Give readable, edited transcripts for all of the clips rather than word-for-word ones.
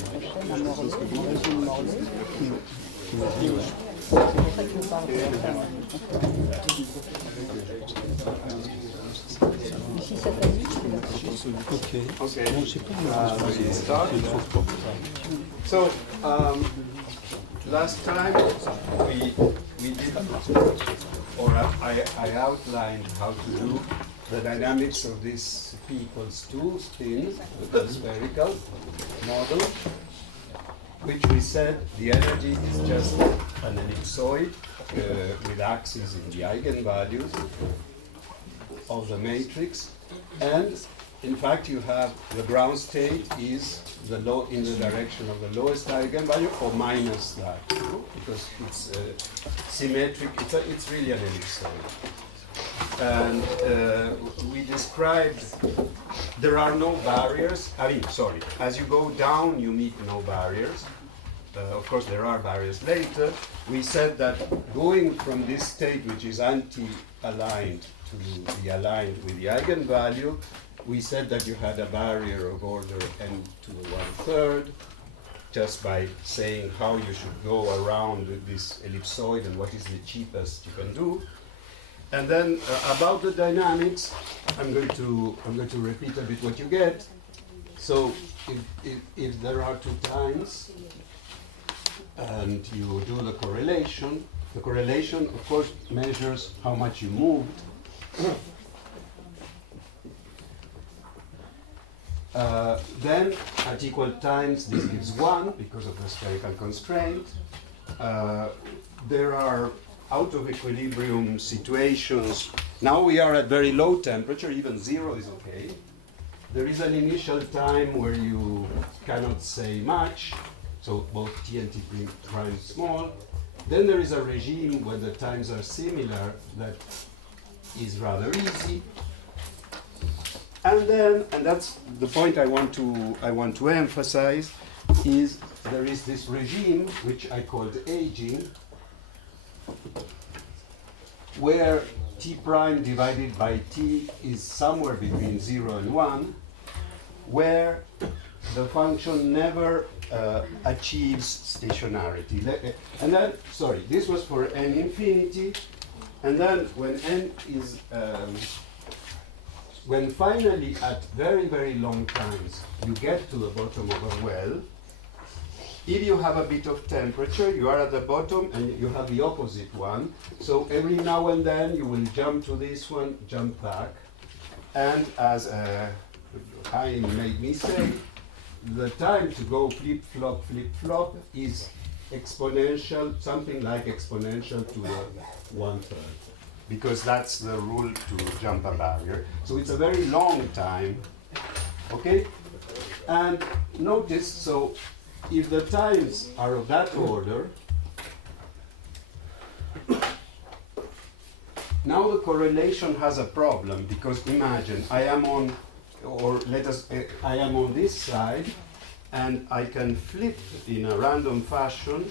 prochaine, un régime morlaix. C'est pour ça que vous parlez ici, cette année, c'est la prochaine. Okay. We start. So, last time we did, or I outlined how to do the dynamics of this P equals 2 spin, the spherical model, which we said the energy is just an ellipsoid with axes in the eigenvalues of the matrix, and in fact you have the ground state is the low in the direction of the lowest eigenvalue or minus that, because it's symmetric. It's really an ellipsoid. And we described there are no barriers. I mean, sorry, as you go down, you meet no barriers. Of course, there are barriers later. We said that going from this state, which is anti-aligned, to be aligned with the eigenvalue, we said that you had a barrier of order n to the 1/3, just by saying how you should go around with this ellipsoid and what is the cheapest you can do. And then about the dynamics, I'm going to repeat a bit what you get. So if there are two times and you do the correlation of course measures how much you moved. Then at equal times this gives 1 because of the spherical constraint. There are out of equilibrium situations. Now we are at very low temperature, even 0 is okay. There is an initial time where you cannot say much, so both t and t prime small. Then there is a regime where the times are similar that is rather easy. And then, and that's the point I want to emphasize, is there is this regime which I called aging, where t prime divided by t is somewhere between 0 and 1, where the function never achieves stationarity. And then, sorry, this was for n infinity, and then when n is, when finally at very, very long times you get to the bottom of a well, if you have a bit of temperature, you are at the bottom and you have the opposite one. So every now and then you will jump to this one, jump back. And as Hein made me say, the time to go flip-flop is exponential, something like exponential to 1/3. Because that's the rule to jump a barrier. So it's a very long time, okay? And notice, so if the times are of that order, now the correlation has a problem, because imagine I am on, or let us, I am on this side, and I can flip in a random fashion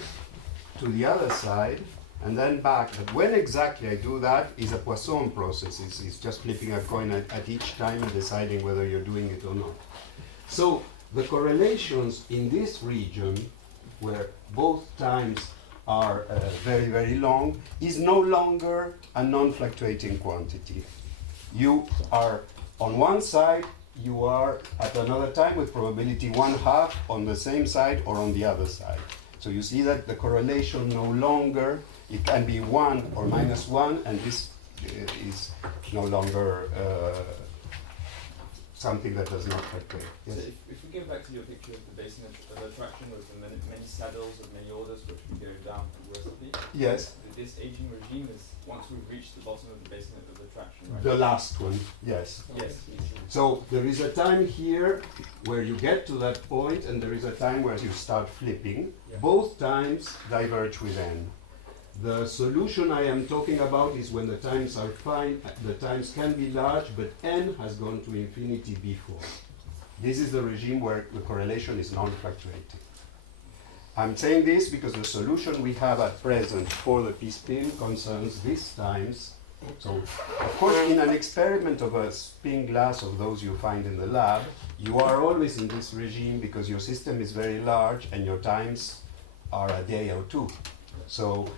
to the other side, and then back. But when exactly I do that is a Poisson process. It's just flipping a coin at each time and deciding whether you're doing it or not. So the correlations in this region, where both times are very, very long, is no longer a non-fluctuating quantity. You are on one side, you are at another time with probability 1/2 on the same side or on the other side. So you see that the correlation no longer, it can be 1 or -1, and this is no longer something that does not fluctuate. Yes? So if we go back to your picture of the basin of attraction with the many saddles of many orders which we go down progressively. Yes. This aging regime is once we've reached the bottom of the basin of attraction, right? The last one, yes. Yes. So there is a time here where you get to that point, and there is a time where you start flipping. Yeah. Both times diverge with n. The solution I am talking about is when the times are fine, the times can be large, but n has gone to infinity before. This is the regime where the correlation is non-fluctuating. I'm saying this because the solution we have at present for the p-spin concerns these times So, of course, in an experiment of a spin glass of those you find in the lab, you are always in this regime because your system is very large and your times are a day or two. So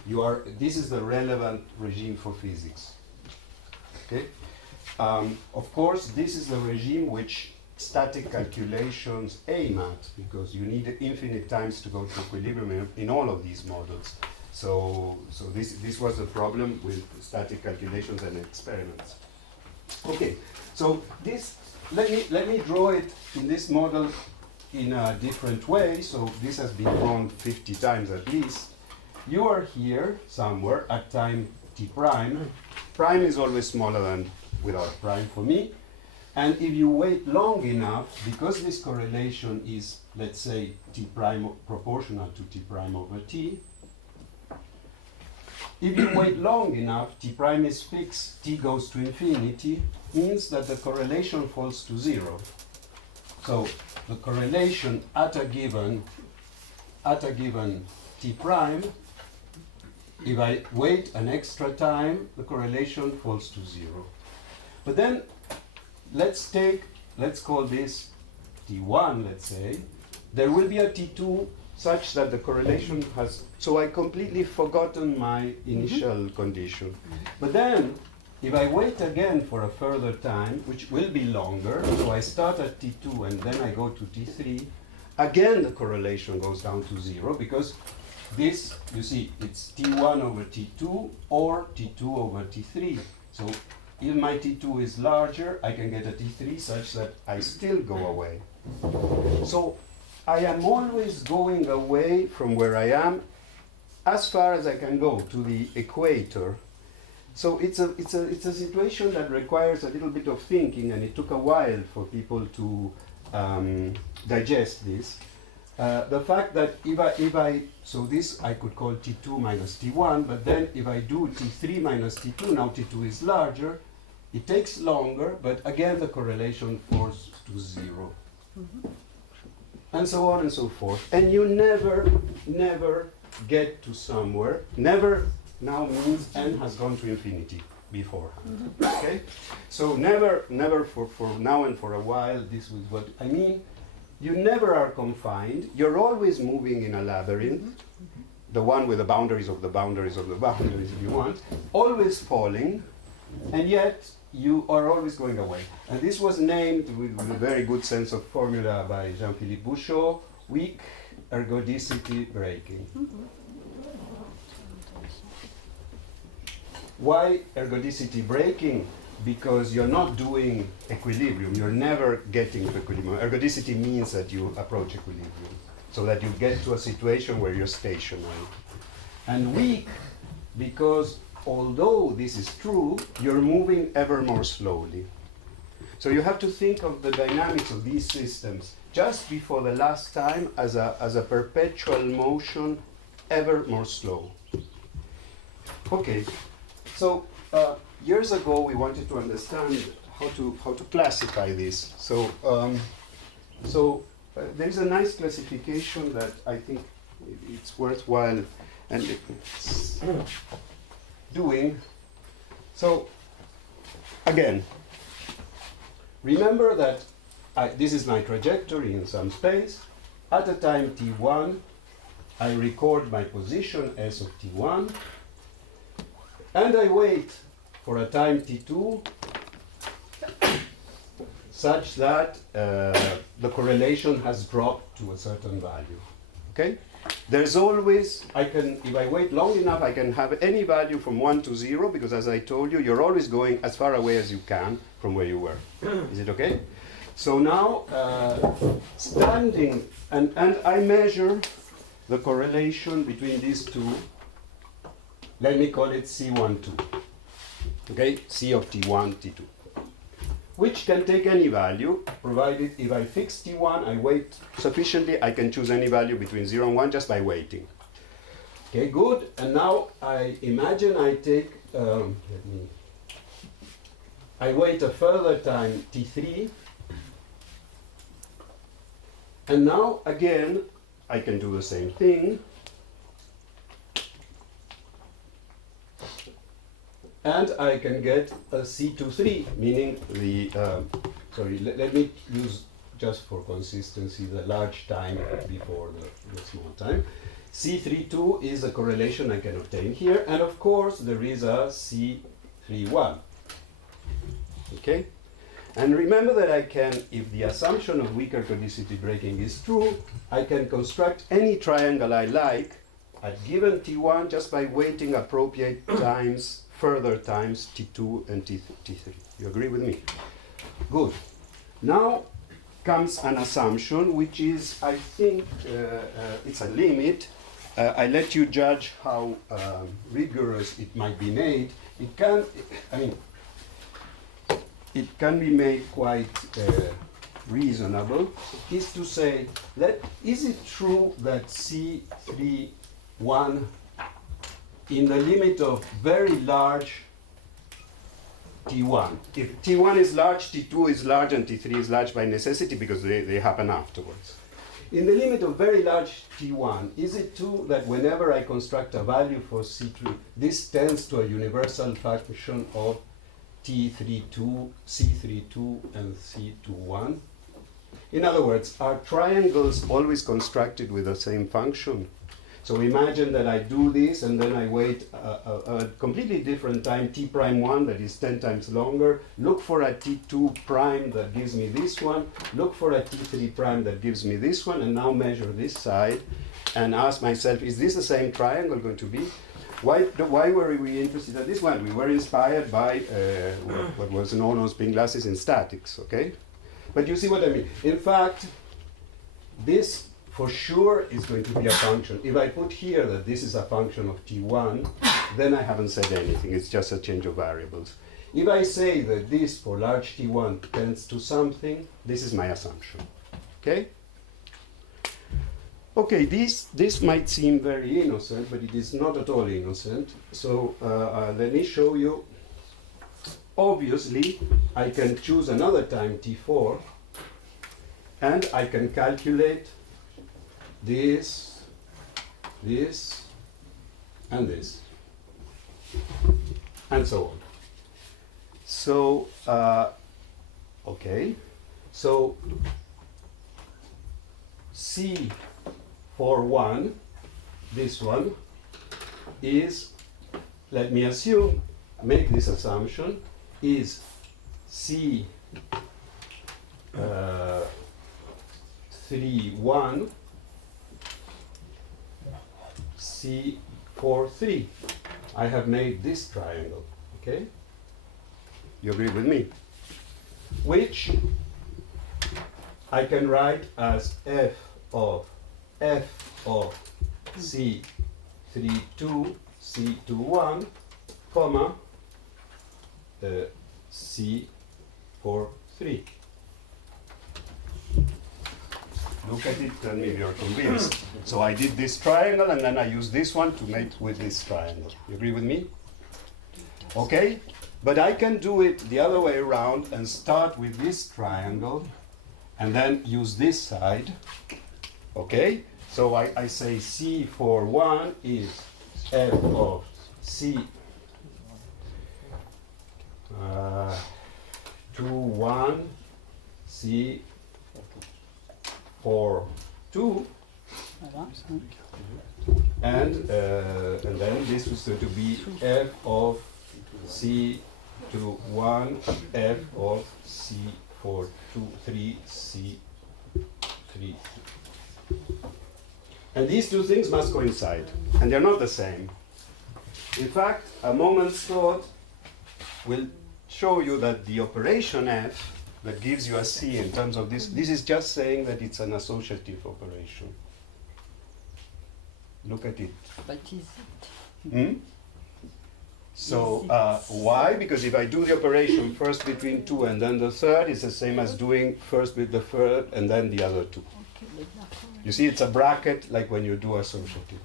this is the relevant regime for physics. Okay? Of course, this is the regime which static calculations aim at, because you need infinite times to go to equilibrium in all of these models. So this was a problem with static calculations and experiments. Okay, so let me draw it in this model in a different way. So this has been drawn 50 times at least. You are here somewhere at time t prime. Prime is always smaller than without prime for me. And if you wait long enough, because this correlation is, let's say, t prime proportional to t prime over t, if you wait long enough, t prime is fixed, t goes to infinity, means that the correlation falls to 0. So the correlation at a given t prime, if I wait an extra time, the correlation falls to 0. But then let's call this T1, let's say. There will be a T2 such that the correlation has, so I completely forgotten my initial condition. But then, if I wait again for a further time, which will be longer, so I start at T2 and then I go to T3, again the correlation goes down to 0, because this, you see, it's T1 over T2 or T2 over T3. So if my T2 is larger, I can get a T3 such that I still go away. So I am always going away from where I am as far as I can go to the equator. So it's a situation that requires a little bit of thinking, and it took a while for people to digest this. The fact that so this I could call T2 minus T1, but then if I do T3 minus T2, now T2 is larger, it takes longer, but again the correlation falls to 0. And so on and so forth. And you never get to somewhere. Never now means n has gone to infinity beforehand. Okay? So never for now and for a while, this is what I mean. You never are confined. You're always moving in a labyrinth. The one with the boundaries of the boundaries of the boundaries, if you want. Always falling, and yet you are always going away. And this was named with a very good sense of formula by Jean-Philippe Bouchot, weak ergodicity breaking. Why ergodicity breaking? Because you're not doing equilibrium. You're never getting to equilibrium. Ergodicity means that you approach equilibrium, so that you get to a situation where you're stationary. And weak, because although this is true, you're moving ever more slowly. So you have to think of the dynamics of these systems just before the last time as a perpetual motion, ever more slow. Okay, so years ago we wanted to understand how to classify this. So there's a nice classification that I think it's worthwhile and doing. So again, remember that this is my trajectory in some space. At a time t1, I record my position s of t1, and I wait for a time t2 such that the correlation has dropped to a certain value. Okay? There's always, if I wait long enough, I can have any value from 1 to 0, because as I told you, you're always going as far away as you can from where you were. Is it okay? So now, standing, and I measure the correlation between these two. Let me call it C12. Okay? C of T1, T2. Which can take any value, provided if I fix T1, I wait sufficiently, I can choose any value between 0 and 1 just by waiting. Okay, good. And now I imagine I take, I wait a further time, T3. And now, again, I can do the same thing. And I can get a C23, meaning the, sorry, let me use, just for consistency, the large time before the small time. C32 is a correlation I can obtain here, and of course there is a C31. Okay? And remember that I can, if the assumption of weaker codicity breaking is true, I can construct any triangle I like at given T1 just by weighting appropriate times, further times T2 and T3. You agree with me? Good. Now comes an assumption which is, I think, it's a limit. I let you judge how rigorous it might be made. It can, I mean, it can be made quite reasonable, is to say, is it true that C31 in the limit of very large T1, if T1 is large, T2 is large, and T3 is large by necessity because they happen afterwards. In the limit of very large T1, is it true that whenever I construct a value for C3, this tends to a universal function of T32, C32, and C21? In other words, are triangles always constructed with the same function? So imagine that I do this and then I wait a completely different time, T prime 1, that is 10 times longer, look for a T2 prime that gives me this one, look for a T3 prime that gives me this one, and now measure this side and ask myself, is this the same triangle going to be? Why were we interested in this one? We were inspired by what was known as spin glasses in statics, okay? But you see what I mean. In fact, this for sure is going to be a function. If I put here that this is a function of T1, then I haven't said anything. It's just a change of variables. If I say that this for large T1 tends to something, this is my assumption, okay? Okay, this might seem very innocent, but it is not at all innocent. So let me show you. Obviously, I can choose another time T4, and I can calculate this, this, and this, and so on. So, okay, so C for 1, this one, is, let me assume, make this assumption, is C 3, 1, C 4, 3. I have made this triangle, okay? You agree with me? Which I can write as f of C 3, 2, C 2, 1, comma, C 4, 3. Look at it, tell me if you're convinced. So I did this triangle and then I used this one to mate with this triangle. You agree with me? Okay? But I can do it the other way around and start with this triangle and then use this side. Okay? So I say C for 1 is f of C 2, 1, C 4, 2, and then this is going to be f of C 2, 1, f of C 4, 2, 3, C 3. And these two things must coincide, and they're not the same. In fact, a moment's thought will show you that the operation f that gives you a C in terms of this is just saying that it's an associative operation. Look at it. But is it? Hmm? So why? Because if I do the operation first between 2 and then the third, it's the same as doing first with the third and then the other 2. You see, it's a bracket like when you do associative.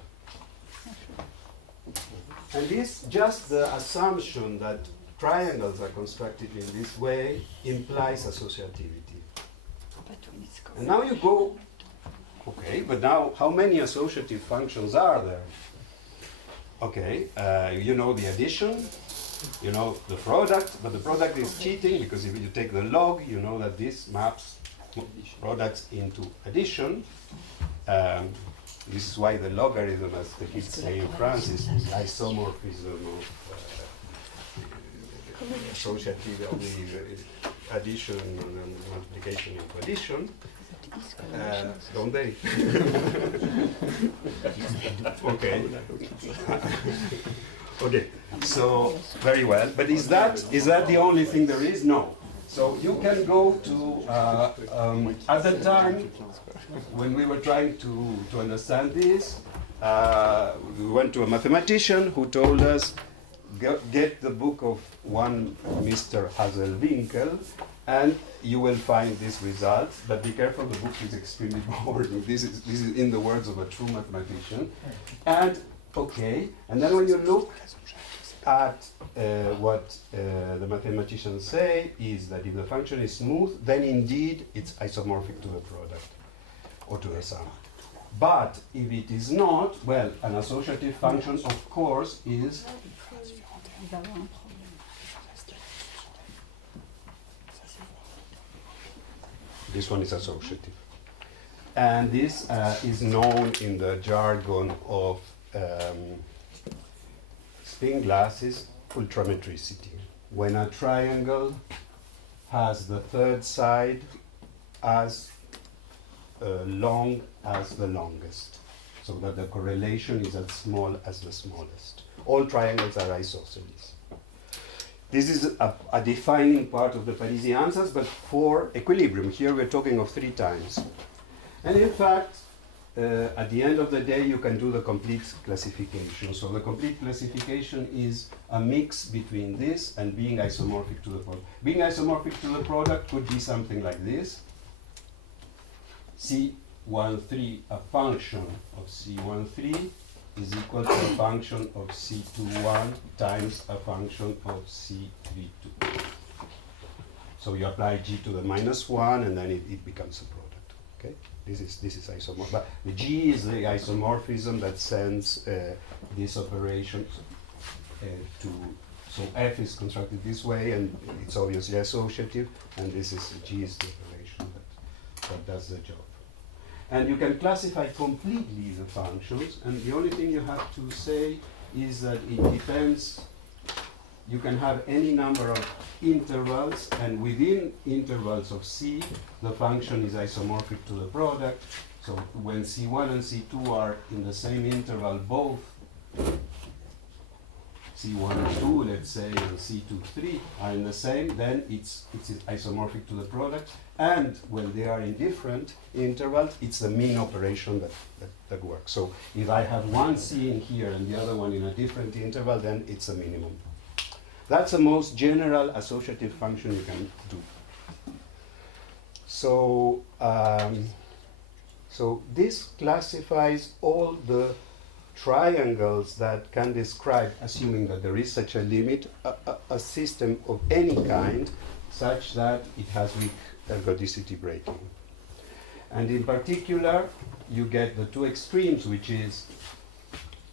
And this, just the assumption that triangles are constructed in this way implies associativity. And now you go, okay, but now how many associative functions are there? Okay, you know the addition, you know, the product, but the product is cheating because if you take the log, you know that this maps products into addition. This is why the logarithm, as the kids say in France, is the isomorphism of associative of the addition and multiplication into addition. Don't they? Okay. Okay. So very well. But is that the only thing there is? No. So you can go to at the time when we were trying to understand this, we went to a mathematician who told us get the book of one Mr. Hazelwinkel, and you will find these results. But be careful, the book is extremely boring. This is in the words of a true mathematician. And okay, and then when you look at what the mathematicians say is that if the function is smooth, then indeed it's isomorphic to the product or to the sum. But if it is not, well, an associative function, of course, is this one is associative. And this is known in the jargon of spin glasses ultrametricity. When a triangle has the third side as long as the longest, so that the correlation is as small as the smallest. All triangles are isosceles. This is a defining part of the Parisi answers, but for equilibrium, here we're talking of 3 times. And in fact, at the end of the day, you can do the complete classification. So the complete classification is a mix between this and being isomorphic to the product. Being isomorphic to the product could be something like this. C13, a function of C13 is equal to a function of C21 times a function of C32. So you apply G to the -1 and then it becomes a product. Okay? This is isomorphism. But the G is the isomorphism that sends this operation to. So F is constructed this way, and it's obviously associative, and this is G is the operation that does the job. And you can classify completely the functions, and the only thing you have to say is that it depends. You can have any number of intervals, and within intervals of C, the function is isomorphic to the product. So when C1 and C2 are in the same interval, both C1, 2, let's say, and C2, 3 are in the same, then it's isomorphic to the product. And when they are in different intervals, it's the mean operation that works. So if I have one C in here and the other one in a different interval, then it's a minimum. That's the most general associative function you can do. So, so this classifies all the triangles that can describe, assuming that there is such a limit, a system of any kind such that it has weak ergodicity breaking. And in particular, you get the 2 extremes, which is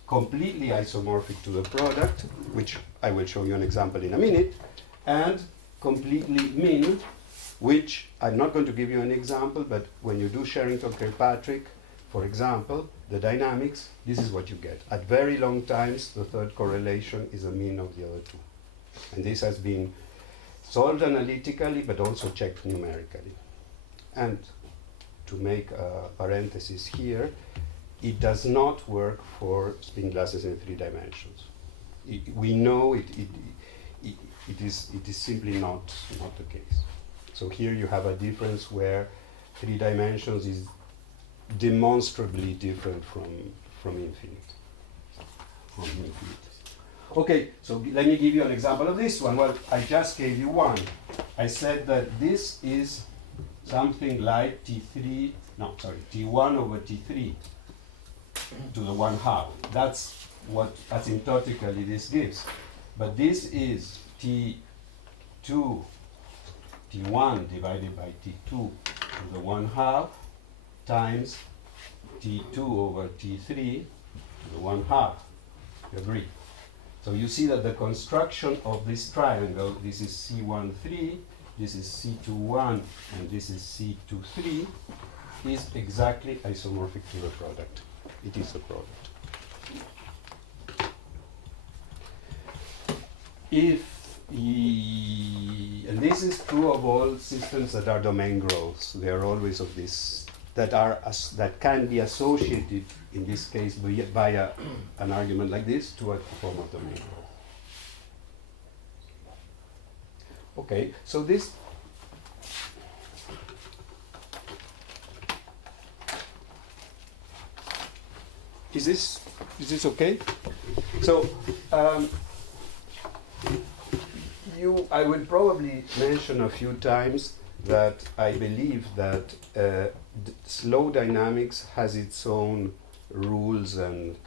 completely isomorphic to the product, which I will show you an example in a minute, and completely min, which I'm not going to give you an example, but when you do Sherrington-Kirkpatrick, for example, the dynamics, this is what you get. At very long times, the third correlation is a mean of the other 2. And this has been solved analytically, but also checked numerically. And to make a parenthesis here, it does not work for spin glasses in 3 dimensions. We know it is simply not the case. So here you have a difference where 3 dimensions is demonstrably different from infinite. Okay, so let me give you an example of this one. Well, I just gave you one. I said that this is something like T1 over T3 to the 1/2. That's what asymptotically this gives. But this is T2, T1 divided by T2 to the 1/2 times T2 over T3 to the 1/2. You agree? So you see that the construction of this triangle, this is C13, this is C21, and this is C23, is exactly isomorphic to the product. It is the product. And this is true of all systems that are domain growths. They are always of this, that can be associated, in this case, via an argument like this to a form of domain growth. Okay, so this is this okay? So I will probably mention a few times that I believe that slow dynamics has its own rules and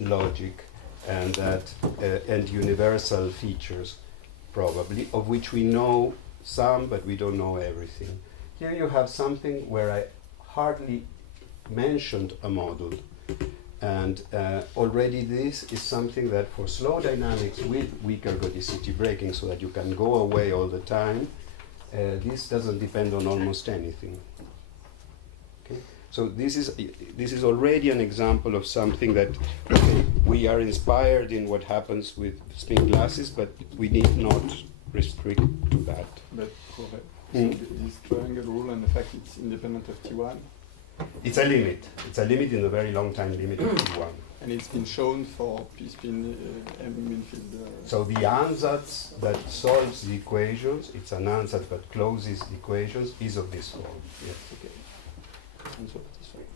logic, and that and universal features, probably, of which we know some, but we don't know everything. Here you have something where I hardly mentioned a model. And already this is something that for slow dynamics with weak ergodicity braking, so that you can go away all the time, this doesn't depend on almost anything. Okay? So this is already an example of something that, okay, we are inspired in what happens with spin glasses, but we need not restrict to that. But correct. So this triangle rule, and the fact it's independent of T1. It's a limit. It's a limit in the very long time limit of T1. And it's been shown for P-spin Minfield. So the ansatz that solves the equations, it's an ansatz that closes the equations, is of this form. Yes. Okay. And so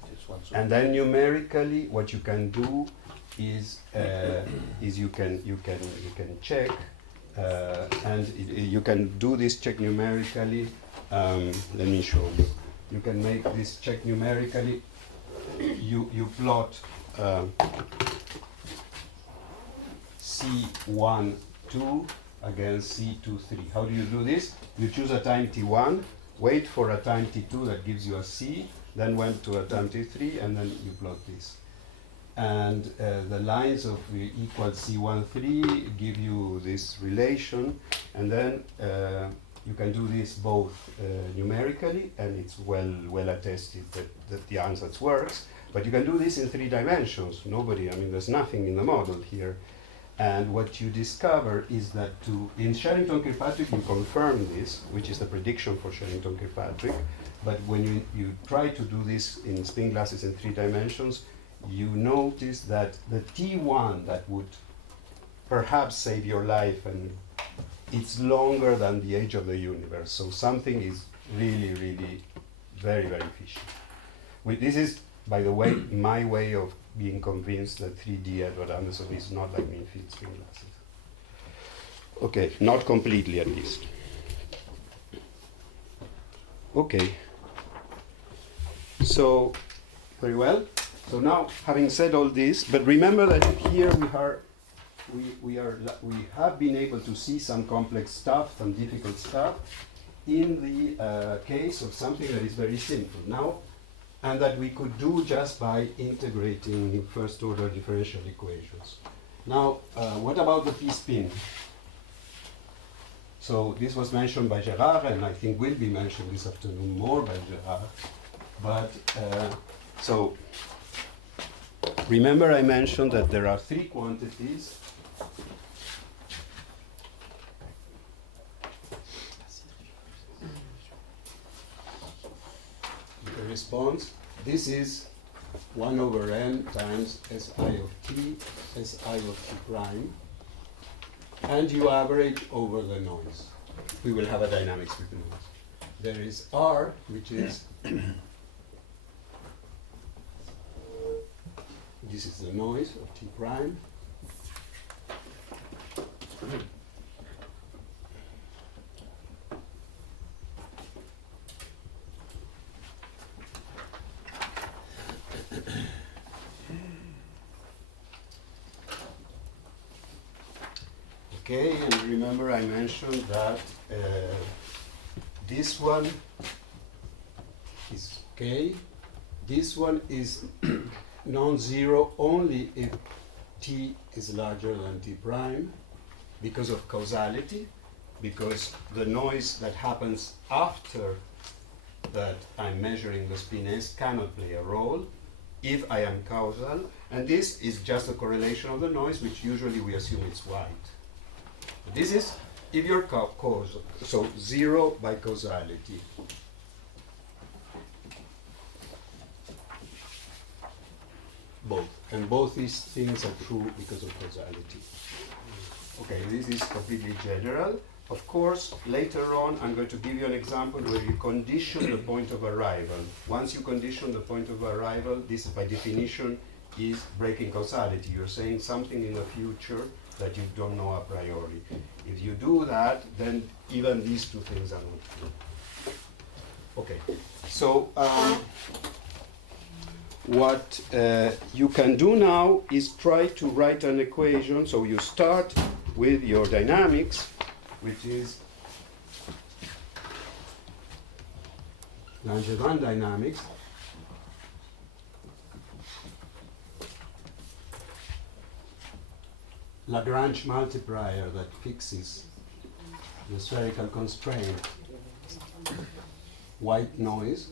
this one. And then numerically, what you can do is you can check, and you can do this check numerically. Let me show you. You can make this check numerically. You plot C1, 2 against C2, 3. How do you do this? You choose a time T1, wait for a time T2 that gives you a C, then went to a time T3, and then you plot this. And the lines of equal C1, 3 give you this relation, and then you can do this both numerically, and it's well attested that the ansatz works, but you can do this in 3 dimensions. There's nothing in the model here. And what you discover is that in Sherrington-Kirkpatrick you confirm this, which is the prediction for Sherrington-Kirkpatrick, but when you try to do this in spin glasses in 3 dimensions, you notice that the T1 that would perhaps save your life, and it's longer than the age of the universe, so something is really, really very, very fishy. This is, by the way, my way of being convinced that 3D Edward Anderson is not like Minfield spin glasses. Okay, not completely at least. Okay. So, very well. So now, having said all this, but remember that here we have been able to see some complex stuff, some difficult stuff, in the case of something that is very simple now, and that we could do just by integrating first order differential equations. Now, what about the p-spin? So this was mentioned by Gerard, and I think will be mentioned this afternoon more by Gerard. But so remember I mentioned that there are 3 quantities. The response, this is 1 over n times Si of t, Si of t prime, and you average over the noise. We will have a dynamics with noise. There is R, which is this is the noise of t prime. Okay, and remember I mentioned that this one is K. This one is non-zero only if T is larger than T prime because of causality, because the noise that happens after that I'm measuring the spin S cannot play a role if I am causal, and this is just a correlation of the noise, which usually we assume it's white. This is if you're causal, so 0 by causality. Both, and both these things are true because of causality. Okay, this is completely general. Of course, later on, I'm going to give you an example where you condition the point of arrival. Once you condition the point of arrival, this by definition is breaking causality. You're saying something in the future that you don't know a priori. If you do that, then even these two things are not true. Okay, so what you can do now is try to write an equation. So you start with your dynamics, which is Langevin dynamics. Lagrange multiplier that fixes the spherical constraint, white noise.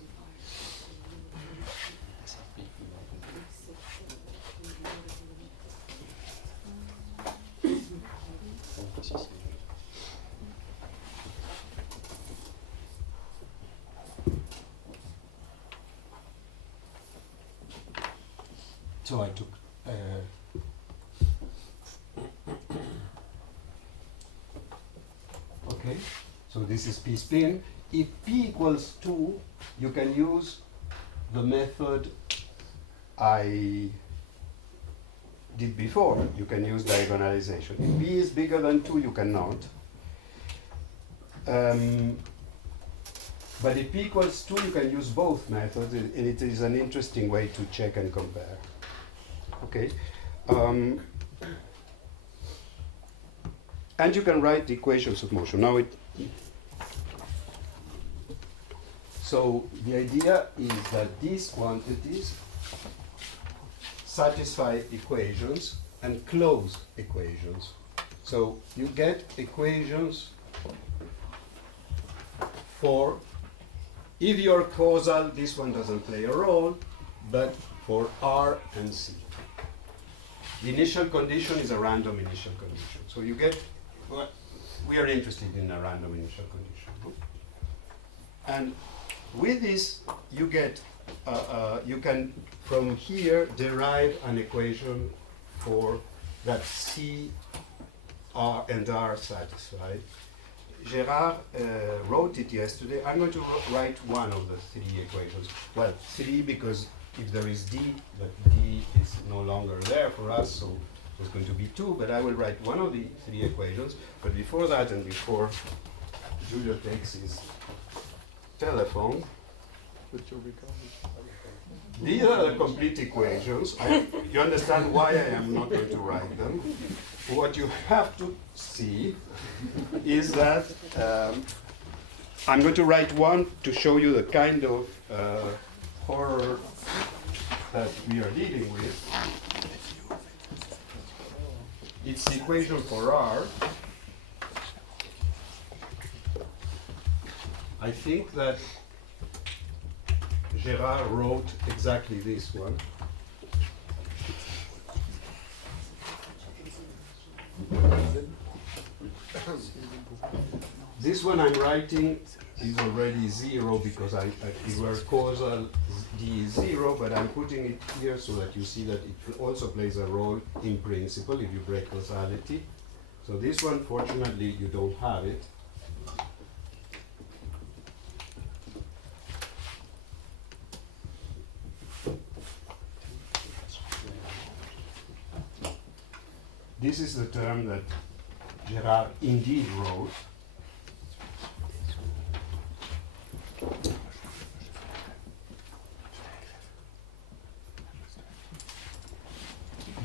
So I took okay, so this is P spin. If P equals 2, you can use the method I did before. You can use diagonalization. If P is bigger than 2, you cannot. But if P equals 2, you can use both methods, and it is an interesting way to check and compare. Okay. And you can write the equations of motion. Now so the idea is that these quantities satisfy equations and close equations. So you get equations for, if you're causal, this one doesn't play a role, but for R and C. The initial condition is a random initial condition. So you get, well, we are interested in a random initial condition. And with this, you get, you can from here derive an equation for that C, R, and R satisfied. Gerard wrote it yesterday. I'm going to write one of the 3 equations. Well, 3 because if there is D, but D is no longer there for us, so there's going to be 2, but I will write one of the 3 equations. But before that, and before Giulio takes his telephone, these are the complete equations. You understand why I am not going to write them. What you have to see is that I'm going to write one to show you the kind of horror that we are dealing with. It's the equation for R. I think that Gerard wrote exactly this one. This one I'm writing is already 0 because if we're causal, D is 0, but I'm putting it here so that you see that it also plays a role in principle if you break causality. So this one, fortunately, you don't have it. This is the term that Gerard indeed wrote.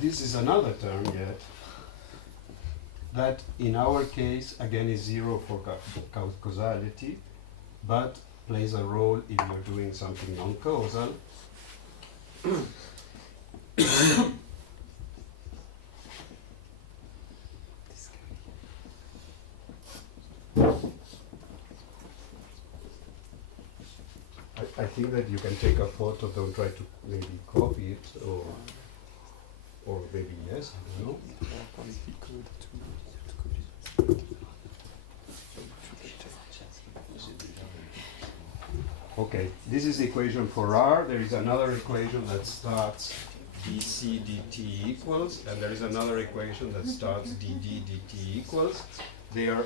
This is another term yet, that in our case, again, is 0 for causality, but plays a role if you're doing something non-causal. think that you can take a photo, don't try to maybe copy it, or maybe yes, I don't know. Okay, this is the equation for R. There is another equation that starts dc dt equals, and there is another equation that starts dd dt equals. They are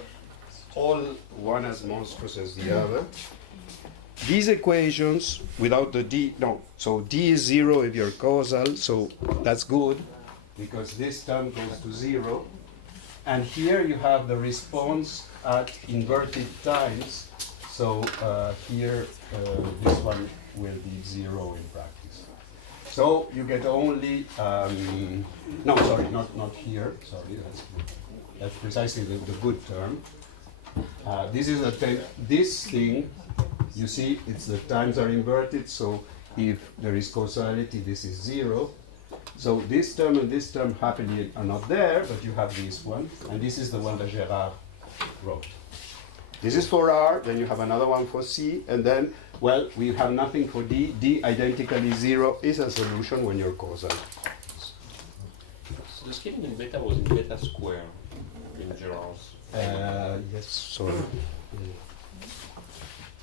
all one as monstrous as the other. These equations without the d, no, so d is 0 if you're causal, so that's good because this term goes to 0. And here you have the response at inverted times, so here this one will be 0 in practice. So you get only, no, sorry, not here, sorry, that's precisely the good term. This is this thing, you see, it's the times are inverted, so if there is causality, this is 0. So this term and this term happily are not there, but you have this one, and this is the one that Gérard wrote. This is for R, then you have another one for C, and then, well, we have nothing for D. D identically 0 is a solution when you're causal. So the scaling in beta was in beta square in Gérard's. Yes, sorry.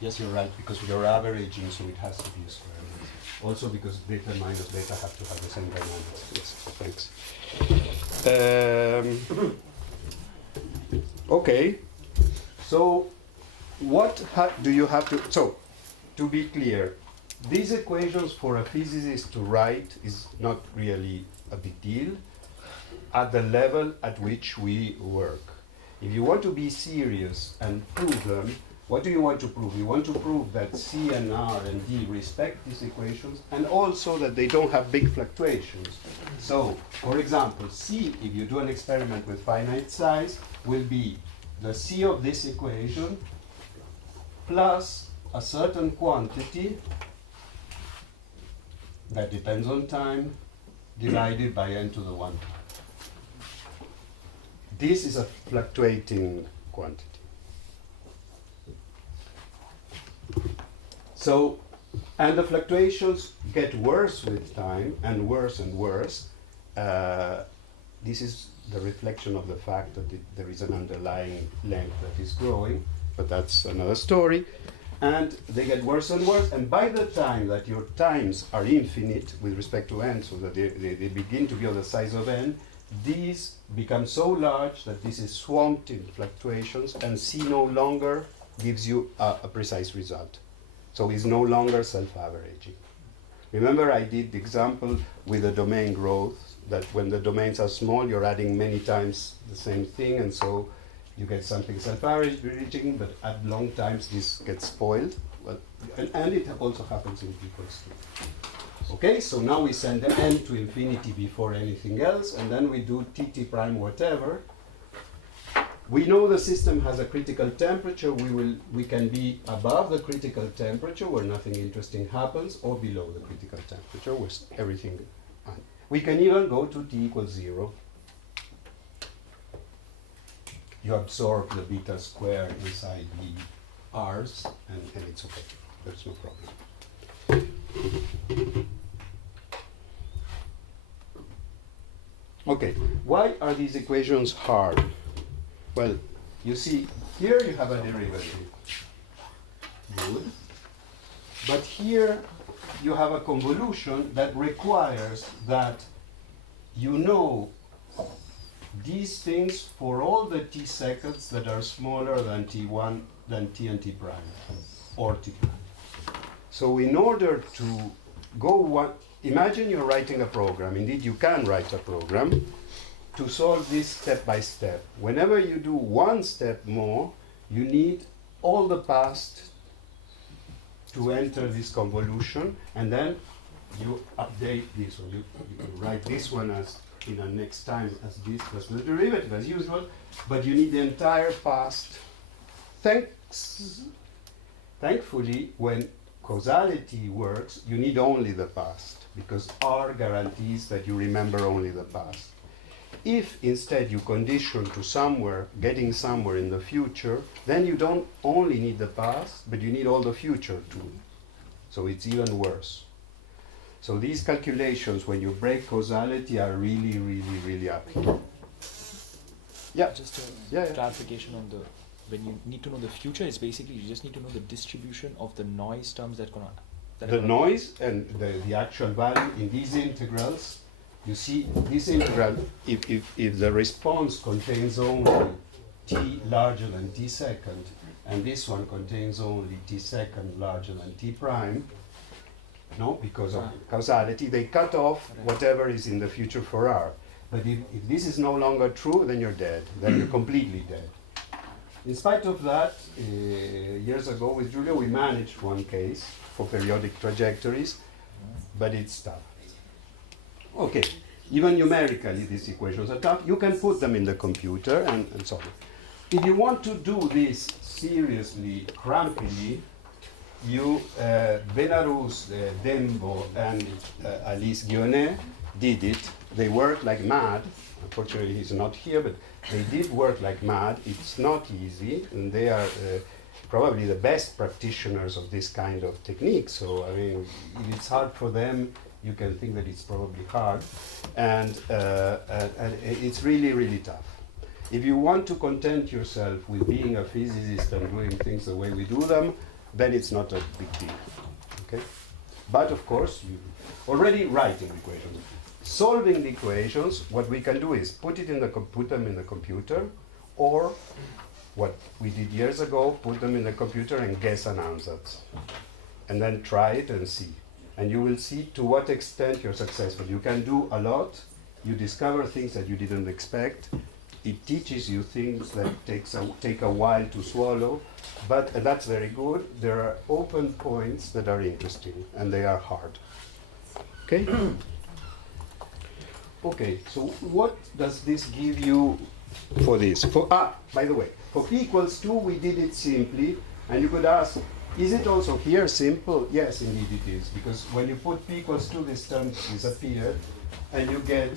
Yes, you're right, because you're averaging, so it has to be a square. Also because beta minus beta have to have the same dynamics. Yes, thanks. Okay, so what do you have to, so to be clear, these equations for a physicist to write is not really a big deal at the level at which we work. If you want to be serious and prove them, what do you want to prove? You want to prove that C and R and D respect these equations, and also that they don't have big fluctuations. So, for example, C, if you do an experiment with finite size, will be the C of this equation plus a certain quantity that depends on time divided by n to the 1 time. This is a fluctuating quantity. So, and the fluctuations get worse with time and worse and worse. This is the reflection of the fact that there is an underlying length that is growing, but that's another story. And they get worse and worse, and by the time that your times are infinite with respect to n, so that they begin to be of the size of n, these become so large that this is swamped in fluctuations, and C no longer gives you a precise result. So it's no longer self-averaging. Remember I did the example with the domain growth, that when the domains are small, you're adding many times the same thing, and so you get something self-averaging, but at long times this gets spoiled. Well, and it also happens in equals to. Okay, so now we send n to infinity before anything else, and then we do tt prime whatever. We know the system has a critical temperature. We can be above the critical temperature where nothing interesting happens, or below the critical temperature where everything. We can even go to t equals 0. You absorb the beta square inside the r's, and it's okay. There's no problem. Okay, why are these equations hard? Well, you see, here you have a derivative. Good. But here you have a convolution that requires that you know these things for all the t seconds that are smaller than t1, than t and t prime, or t prime. So in order to go one, imagine you're writing a program. Indeed, you can write a program to solve this step by step. Whenever you do one step more, you need all the past to enter this convolution, and then you update this, or you write this one as in a next time as this plus the derivative as usual, but you need the entire past. Thankfully, when causality works, you need only the past, because R guarantees that you remember only the past. If instead you condition to somewhere, getting somewhere in the future, then you don't only need the past, but you need all the future too. So it's even worse. So these calculations, when you break causality, are really, really, really uphill. Yeah. Just a Yeah, yeah. clarification on the, when you need to know the future, it's basically you just need to know the distribution of the noise terms that gonna. That The are gonna noise and the actual value in these integrals, you see this integral, if the response contains only t larger than t second, and this one contains only t second larger than t prime, no, because of causality, they cut off whatever is in the future for r. But if this is no longer true, then you're dead. Then you're completely dead. In spite of that, years ago with Giulio, we managed one case for periodic trajectories, but it's tough. Okay, even numerically, these equations are tough. You can put them in the computer and so on. If you want to do this seriously, crampily, you, Belarus, Dembo, and Alice Guionet did it. They worked like mad. Unfortunately, he's not here, but they did work like mad. It's not easy, and they are probably the best practitioners of this kind of technique. So, I mean, if it's hard for them, you can think that it's probably hard. And it's really, really tough. If you want to content yourself with being a physicist and doing things the way we do them, then it's not a big deal. Okay? But of course, you already writing equations. Solving the equations, what we can do is put them in the computer, or what we did years ago, put them in the computer and guess an ansatz. And then try it and see. And you will see to what extent you're successful. You can do a lot. You discover things that you didn't expect. It teaches you things that take a while to swallow, but that's very good. There are open points that are interesting, and they are hard. Okay? Okay, so what does this give you for this? By the way, for p equals 2, we did it simply, and you could ask, is it also here simple? Yes, indeed it is, because when you put p equals 2, this term disappears, and you get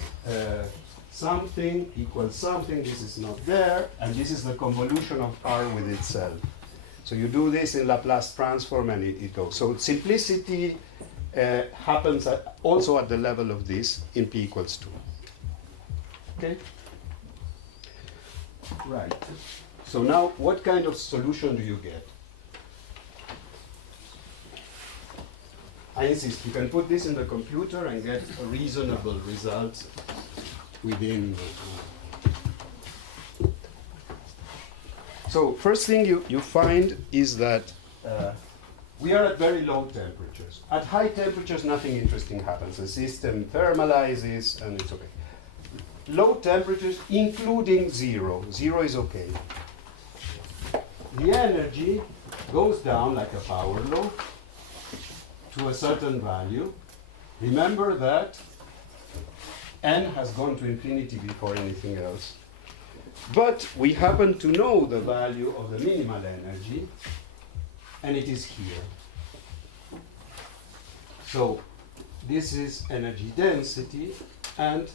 something equals something. This is not there, and this is the convolution of R with itself. So you do this in Laplace transform, and it goes. So simplicity happens also at the level of this in p equals 2. Okay? Right. So now, what kind of solution do you get? I insist, you can put this in the computer and get a reasonable result within. So first thing you find is that we are at very low temperatures. At high temperatures, nothing interesting happens. The system thermalizes, and it's okay. Low temperatures, including 0. 0 is okay. The energy goes down like a power law to a certain value. Remember that n has gone to infinity before anything else. But we happen to know the value of the minimal energy, and it is here. So this is energy density, and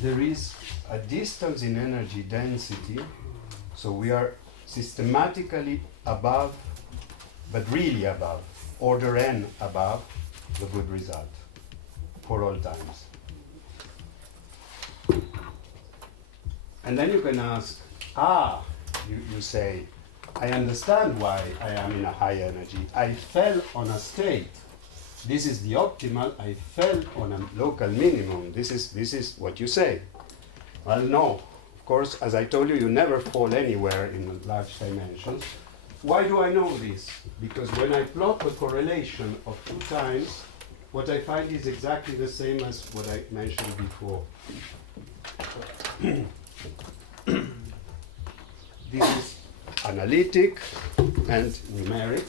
there is a distance in energy density, so we are systematically above, but really above, order n above the good result for all times. And then you can ask, you say, I understand why I am in a high energy. I fell on a state. This is the optimal. I fell on a local minimum. This is what you say. Well, no. Of course, as I told you, you never fall anywhere in large dimensions. Why do I know this? Because when I plot the correlation of 2 times, what I find is exactly the same as what I mentioned before. This is analytic and numeric.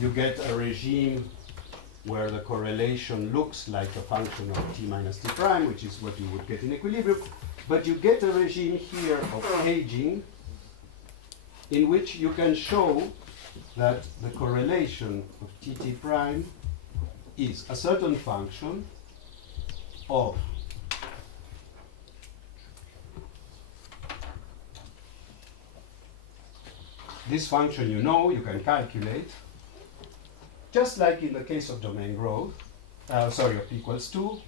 You get a regime where the correlation looks like a function of t minus t prime, which is what you would get in equilibrium. But you get a regime here of aging in which you can show that the correlation of tt prime is a certain function of this function, you can calculate, just like in the case of domain growth, of equals 2,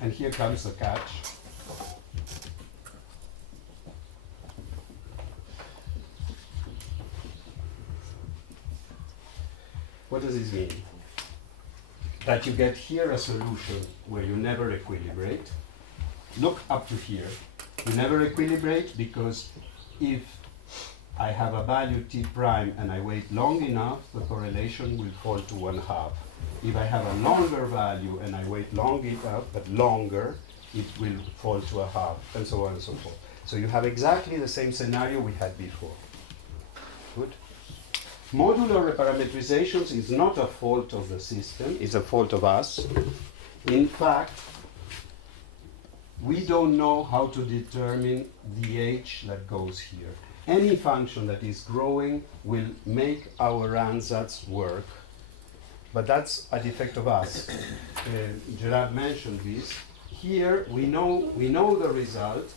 and here comes the catch. What does this mean? That you get here a solution where you never equilibrate. Look up to here. You never equilibrate because if I have a value t prime and I wait long enough, the correlation will fall to 1/2. If I have a longer value and I wait long enough, but longer, it will fall to 1/2, and so on and so forth. So you have exactly the same scenario we had before. Good. Modular reparametrizations is not a fault of the system, it's a fault of us. In fact, we don't know how to determine the h that goes here. Any function that is growing will make our ansatz work, but that's a defect of us. Gerard mentioned this. Here we know the result,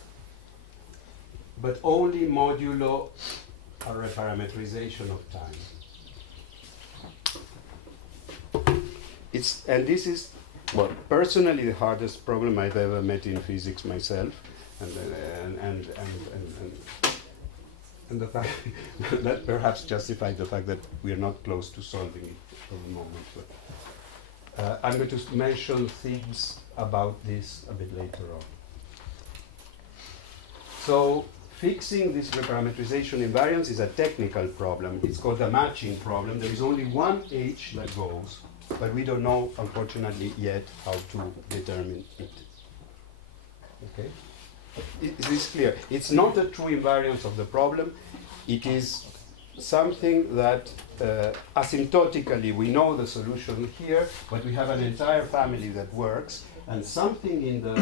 but only modulo a reparametrization of time. And this is, well, personally the hardest problem I've ever met in physics myself, and the fact that perhaps justifies the fact that we are not close to solving it for the moment. But I'm going to mention things about this a bit later on. So fixing this reparametrization invariance is a technical problem. It's called a matching problem. There is only one h that goes, but we don't know, unfortunately, yet how to determine it. Okay? Is this clear? It's not a true invariance of the problem. It is something that asymptotically we know the solution here, but we have an entire family that works, and something in the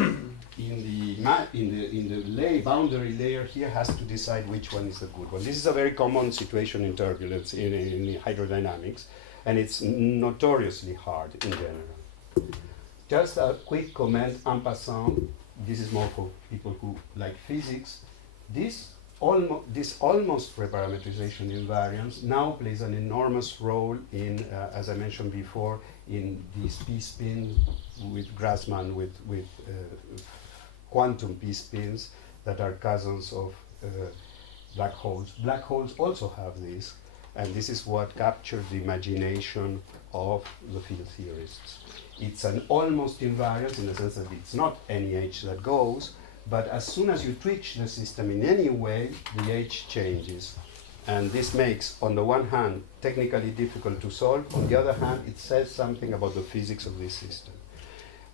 boundary layer here has to decide which one is the good one. This is a very common situation in turbulence in hydrodynamics, and it's notoriously hard in general. Just a quick comment en passant. This is more for people who like physics. This almost reparametrization invariance now plays an enormous role in, as I mentioned before, in these p-spins with Grassmann, with quantum p-spins that are cousins of black holes. Black holes also have this, and this is what captured the imagination of the field theorists. It's an almost invariance in the sense that it's not any h that goes, but as soon as you twitch the system in any way, the h changes. And this makes, on the one hand, technically difficult to solve. On the other hand, it says something about the physics of this system.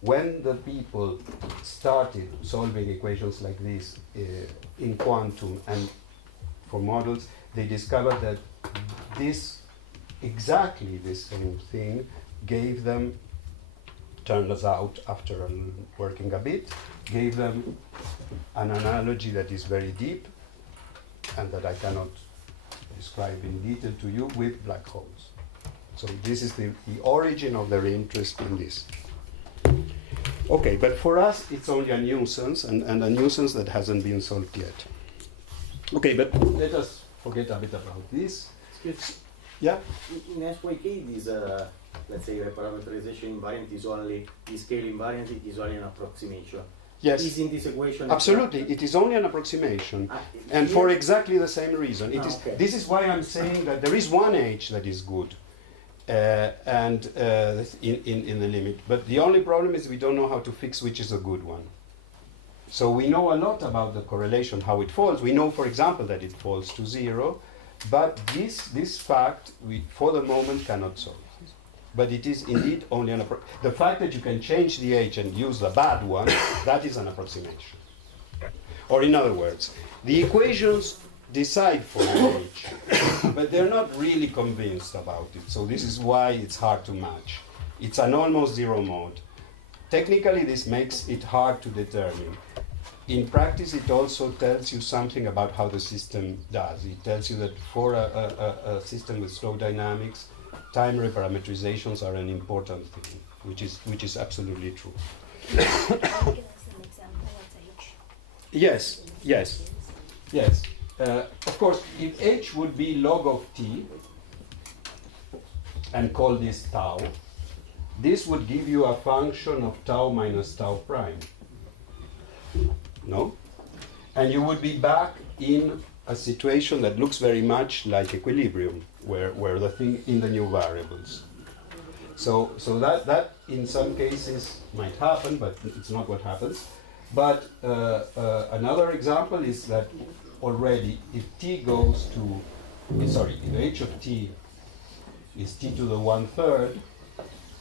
When the people started solving equations like this in quantum and for models, they discovered that exactly the same thing gave them, turned us out after working a bit, gave them an analogy that is very deep and that I cannot describe in detail to you with black holes. So this is the origin of their interest in this. Okay, but for us it's only a nuisance, and a nuisance that hasn't been solved yet. Okay, but let us forget a bit about this. Yeah? In SYK, this, let's say, reparametrization invariant is only, the scale invariant, it is only an approximation. Yes. Is in this equation? Absolutely, it is only an approximation, and for exactly the same reason. It is. Okay. This is why I'm saying that there is one h that is good, in the limit. But the only problem is we don't know how to fix which is a good one. So we know a lot about the correlation, how it falls. We know, for example, that it falls to 0, but this fact we, for the moment, cannot solve. But it is indeed only an approximation. The fact that you can change the h and use the bad one, that is an approximation. Or in other words, the equations decide for an h, but they're not really convinced about it. So this is why it's hard to match. It's an almost zero mode. Technically, this makes it hard to determine. In practice, it also tells you something about how the system does. It tells you that for a system with slow dynamics, time reparametrizations are an important thing, which is absolutely true. Give us an example of H. Yes. of course, if h would be log of t, and call this tau, this would give you a function of tau minus tau prime. No? And you would be back in a situation that looks very much like equilibrium, where the thing in the new variables. So that in some cases might happen, but it's not what happens. But another example is that already if t goes to, if h of t is t to the 1/3,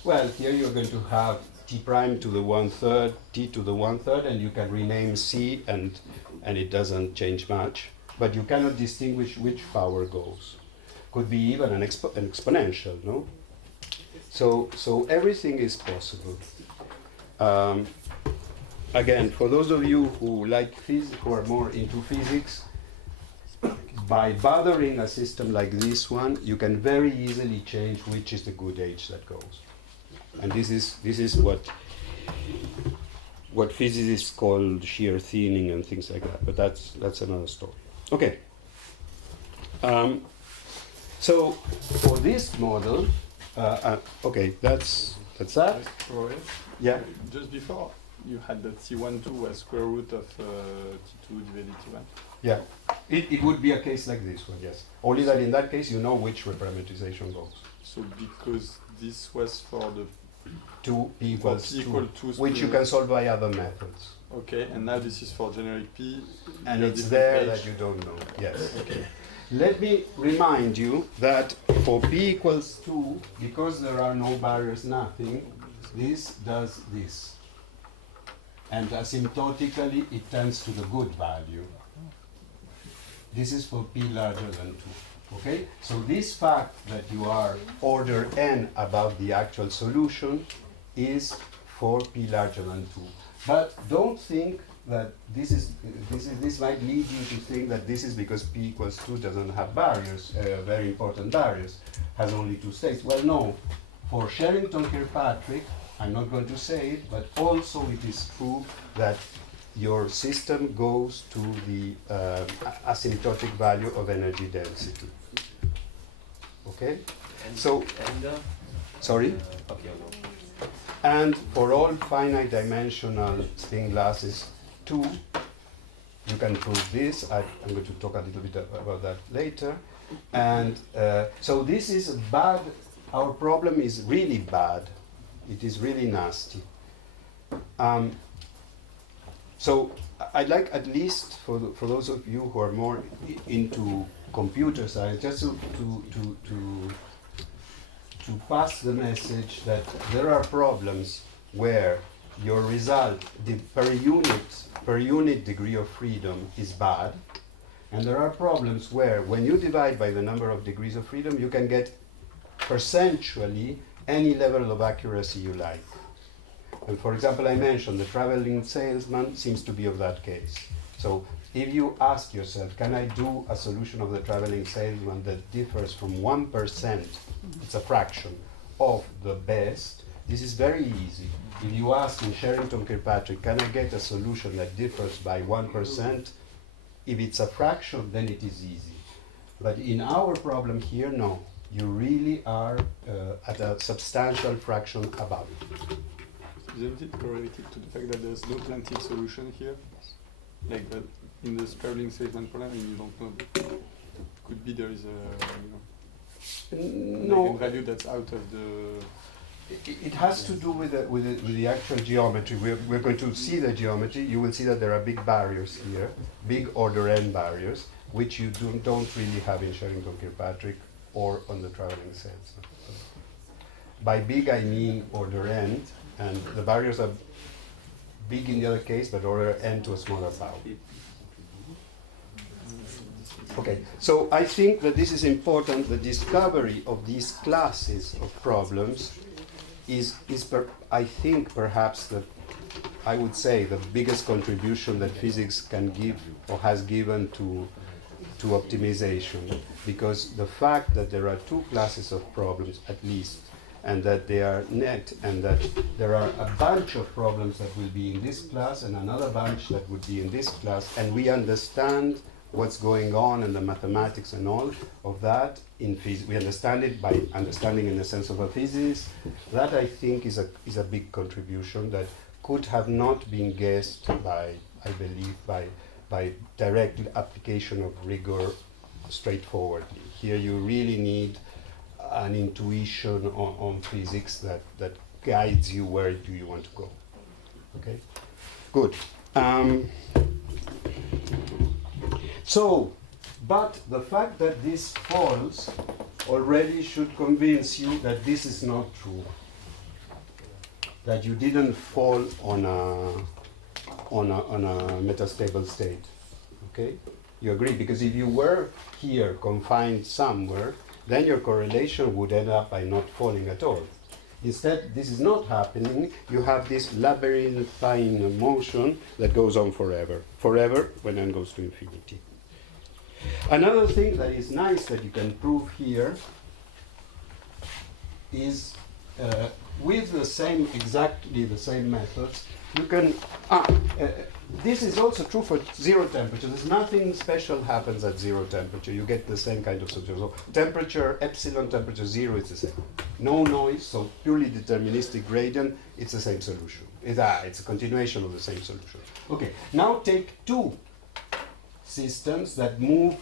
well, here you're going to have t prime to the 1/3, t to the 1/3, and you can rename c, and it doesn't change much. But you cannot distinguish which power goes. Could be even an exponential, no? So everything is possible. Again, for those of you who like physics, who are more into physics, by bothering a system like this one, you can very easily change which is the good h that goes. And this is what physicists call shear thinning and things like that. But that's another story. Okay. So for this model, okay, that's that. Rory, Yeah. just before you had that C12 as square root of T2 divided T1. Yeah. It would be a case like this one, yes. Only that in that case you know which reparameterization goes. So because this was for the 2 equals P 2, equal to which you can solve by other methods. okay, and now this is for generic P. And your it's different there H. that you don't know. Yes. Okay. Let me remind you that for P equals 2, because there are no barriers, nothing, this does this. And asymptotically, it tends to the good value. This is for P larger than 2. Okay? So this fact that you are order n about the actual solution is for P larger than 2. But don't think that this might lead you to think that this is because P equals 2 doesn't have barriers, very important barriers, has only 2 states. Well, no. For Sherrington-Kirkpatrick, I'm not going to say it, but also it is true that your system goes to the asymptotic value of energy density. Okay? So, sorry? And for all finite dimensional spin glasses 2, you can prove this. I'm going to talk a little bit about that later. And so this is bad. Our problem is really bad. It is really nasty. So I'd like, at least for those of you who are more into computer science, just to pass the message that there are problems where your result, the per unit degree of freedom is bad, and there are problems where when you divide by the number of degrees of freedom, you can get percentually any level of accuracy you like. And for example, I mentioned the traveling salesman seems to be of that case. So if you ask yourself, can I do a solution of the traveling salesman that differs from 1%, it's a fraction, of the best, this is very easy. If you ask in Sherrington-Kirkpatrick, can I get a solution that differs by 1%? If it's a fraction, then it is easy. But in our problem here, no. You really are at a substantial fraction above. Isn't it correlated to the fact that there's no planted solution here? Like that in the Sperling statement problem, and you don't know. Could be there is a no value that's out of the. It has to do with the actual geometry. We're going to see the geometry. You will see that there are big barriers here, big order n barriers, which you don't really have in Sherrington-Kirkpatrick or on the traveling salesman. By big, I mean order n, and the barriers are big in the other case, but order n to a smaller power. Okay, so I think that this is important. The discovery of these classes of problems is I think perhaps I would say the biggest contribution that physics can give or has given to optimization, because the fact that there are two classes of problems at least, and that they are net, and that there are a bunch of problems that will be in this class and another bunch that would be in this class, and we understand what's going on and the mathematics and all of that in physics. We understand it by understanding in the sense of a physicist. That I think is a big contribution that could have not been guessed by, I believe, by direct application of rigor straightforwardly. Here you really need an intuition on physics that guides you where do you want to go. Okay, good. So, but the fact that this falls already should convince you that this is not true. That you didn't fall on a metastable state. Okay, you agree? Because if you were here confined somewhere, then your correlation would end up by not falling at all. Instead, this is not happening. You have this labyrinthine motion that goes on forever. Forever, when n goes to infinity. Another thing that is nice that you can prove here is with the same, exactly the same methods, you can, this is also true for zero temperature. There's nothing special happens at zero temperature. You get the same kind of solution. So temperature, epsilon temperature 0 is the same. No noise, so purely deterministic gradient, it's the same solution. It's a continuation of the same solution. Okay, now take two systems that move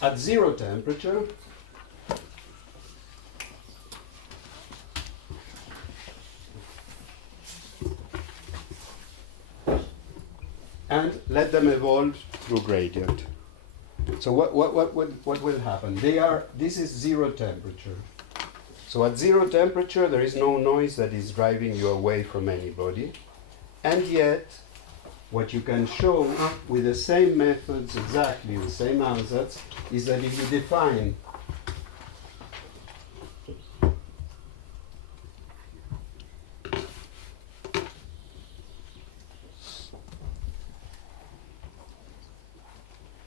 at zero temperature and let them evolve through gradient. So what will happen? This is zero temperature. So at zero temperature there is no noise that is driving you away from anybody. And yet, what you can show with the same methods, exactly the same ansatz, is that if you define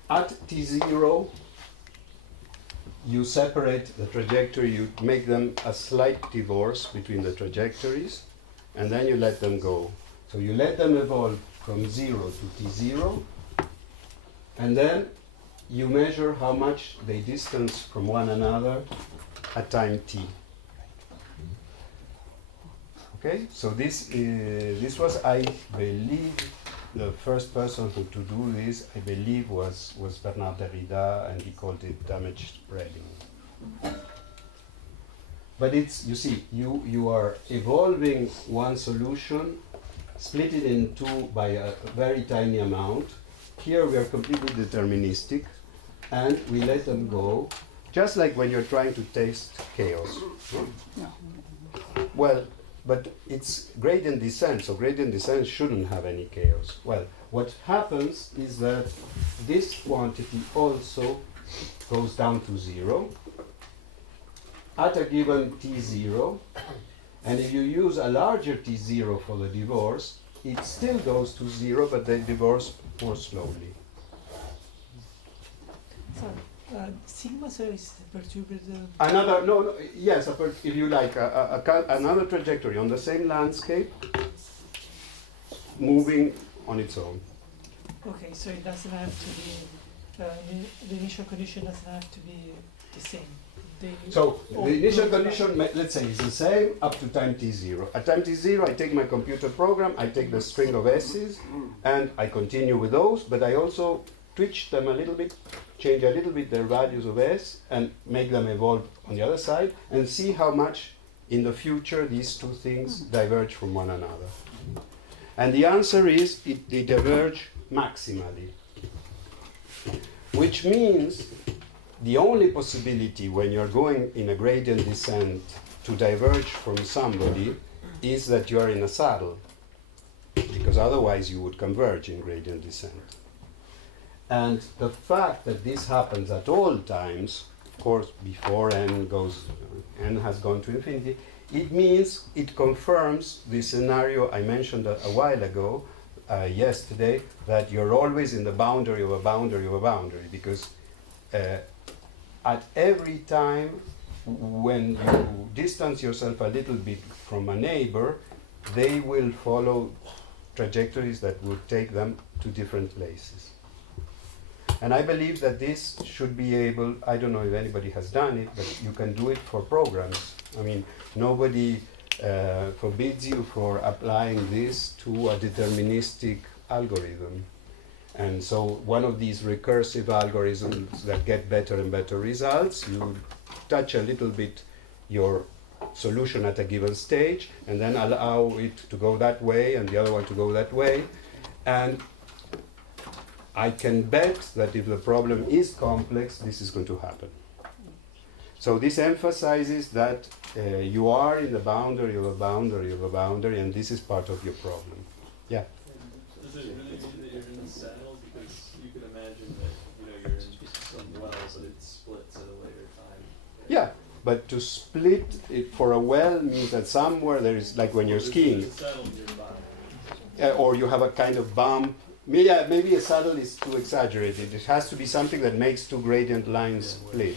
at t0, you separate the trajectory, you make them a slight divorce between the trajectories, and then you let them go. So you let them evolve from 0 to t0, and then you measure how much they distance from one another at time t. Okay, so this was, I believe, the first person who to do this, I believe, was Bernard Derrida, and he called it damage spreading. But it's, you see, you are evolving one solution, split it in two by a very tiny amount. Here we are completely deterministic, and we let them go, just like when you're trying to taste chaos. Well, but it's gradient descent, so gradient descent shouldn't have any chaos. Well, what happens is that this quantity also goes down to 0 at a given t0, and if you use a larger t0 for the divorce, it still goes to 0, but they divorce more slowly. So, sigma sir is perturbed. Another, no, yes, if you like, another trajectory on the same landscape, moving on its own. Okay, so it doesn't have to be, the initial condition doesn't have to be the same. So the initial condition, let's say, is the same up to time t0. At time t0, I take my computer program, I take the string of s's, and I continue with those, but I also twitch them a little bit, change a little bit their values of s, and make them evolve on the other side, and see how much in the future these two things diverge from one another. And the answer is they diverge maximally, which means the only possibility when you're going in a gradient descent to diverge from somebody is that you are in a saddle, because otherwise you would converge in gradient descent. And the fact that this happens at all times, of course, before n has gone to infinity, it means it confirms the scenario I mentioned a while ago, yesterday, that you're always in the boundary of a boundary of a boundary, because at every time when you distance yourself a little bit from a neighbor, they will follow trajectories that would take them to different places. And I believe that this should be able, I don't know if anybody has done it, but you can do it for programs. I mean, nobody forbids you for applying this to a deterministic algorithm. And so one of these recursive algorithms that get better and better results, you touch a little bit your solution at a given stage and then allow it to go that way and the other one to go that way. And I can bet that if the problem is complex, this is going to happen. So this emphasizes that you are in the boundary of a boundary of a boundary, and this is part of your problem. Yeah? Does it really mean that you're in the saddle? Because you could imagine that you're in some well, but it splits at a later time. Yeah, but to split it for a well means that somewhere there is, like when you're skiing, There's a saddle nearby. or you have a kind of bump. Yeah, maybe a saddle is too exaggerated. It has to be something that makes two gradient lines split.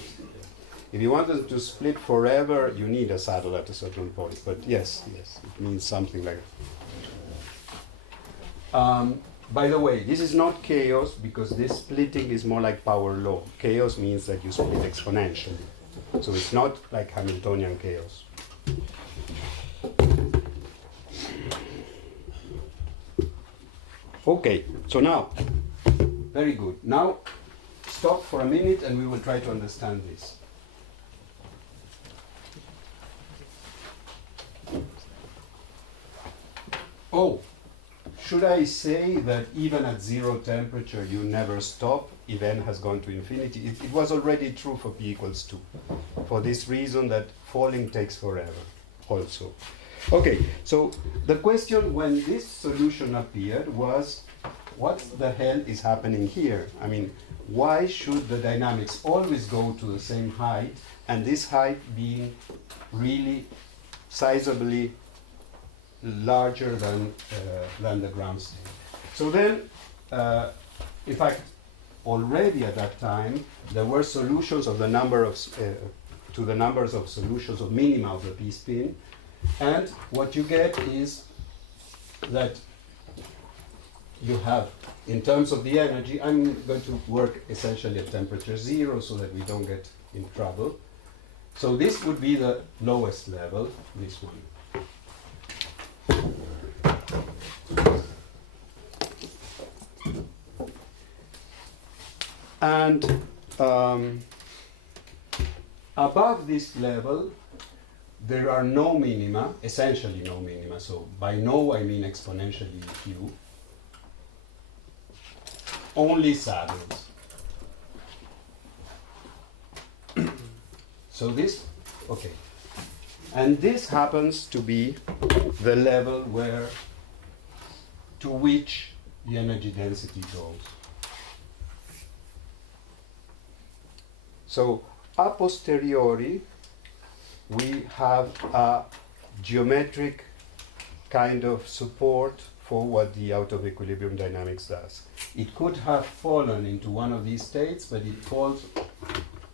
If you want them to split forever, you need a saddle at a certain point. But yes, it means something like that. By the way, this is not chaos because this splitting is more like power law. Chaos means that you split exponentially. So it's not like Hamiltonian chaos. Okay, so now, very good. Now, stop for a minute and we will try to understand this. Oh, should I say that even at zero temperature you never stop if n has gone to infinity? It was already true for p equals 2. For this reason that falling takes forever also. Okay, so the question when this solution appeared was, what the hell is happening here? I mean, why should the dynamics always go to the same height, and this height being really sizably larger than the ground state? So then, in fact, already at that time, there were solutions of the number of to the numbers of solutions of minima of the p-spin. And what you get is that you have, in terms of the energy, I'm going to work essentially at temperature 0 so that we don't get in trouble. So this would be the lowest level, this one. And above this level, there are no minima, essentially no minima. So by no, I mean exponentially few. Only saddles. So this, okay. And this happens to be the level where, to which the energy density goes. So a posteriori, we have a geometric kind of support for what the out of equilibrium dynamics does. It could have fallen into one of these states, but it falls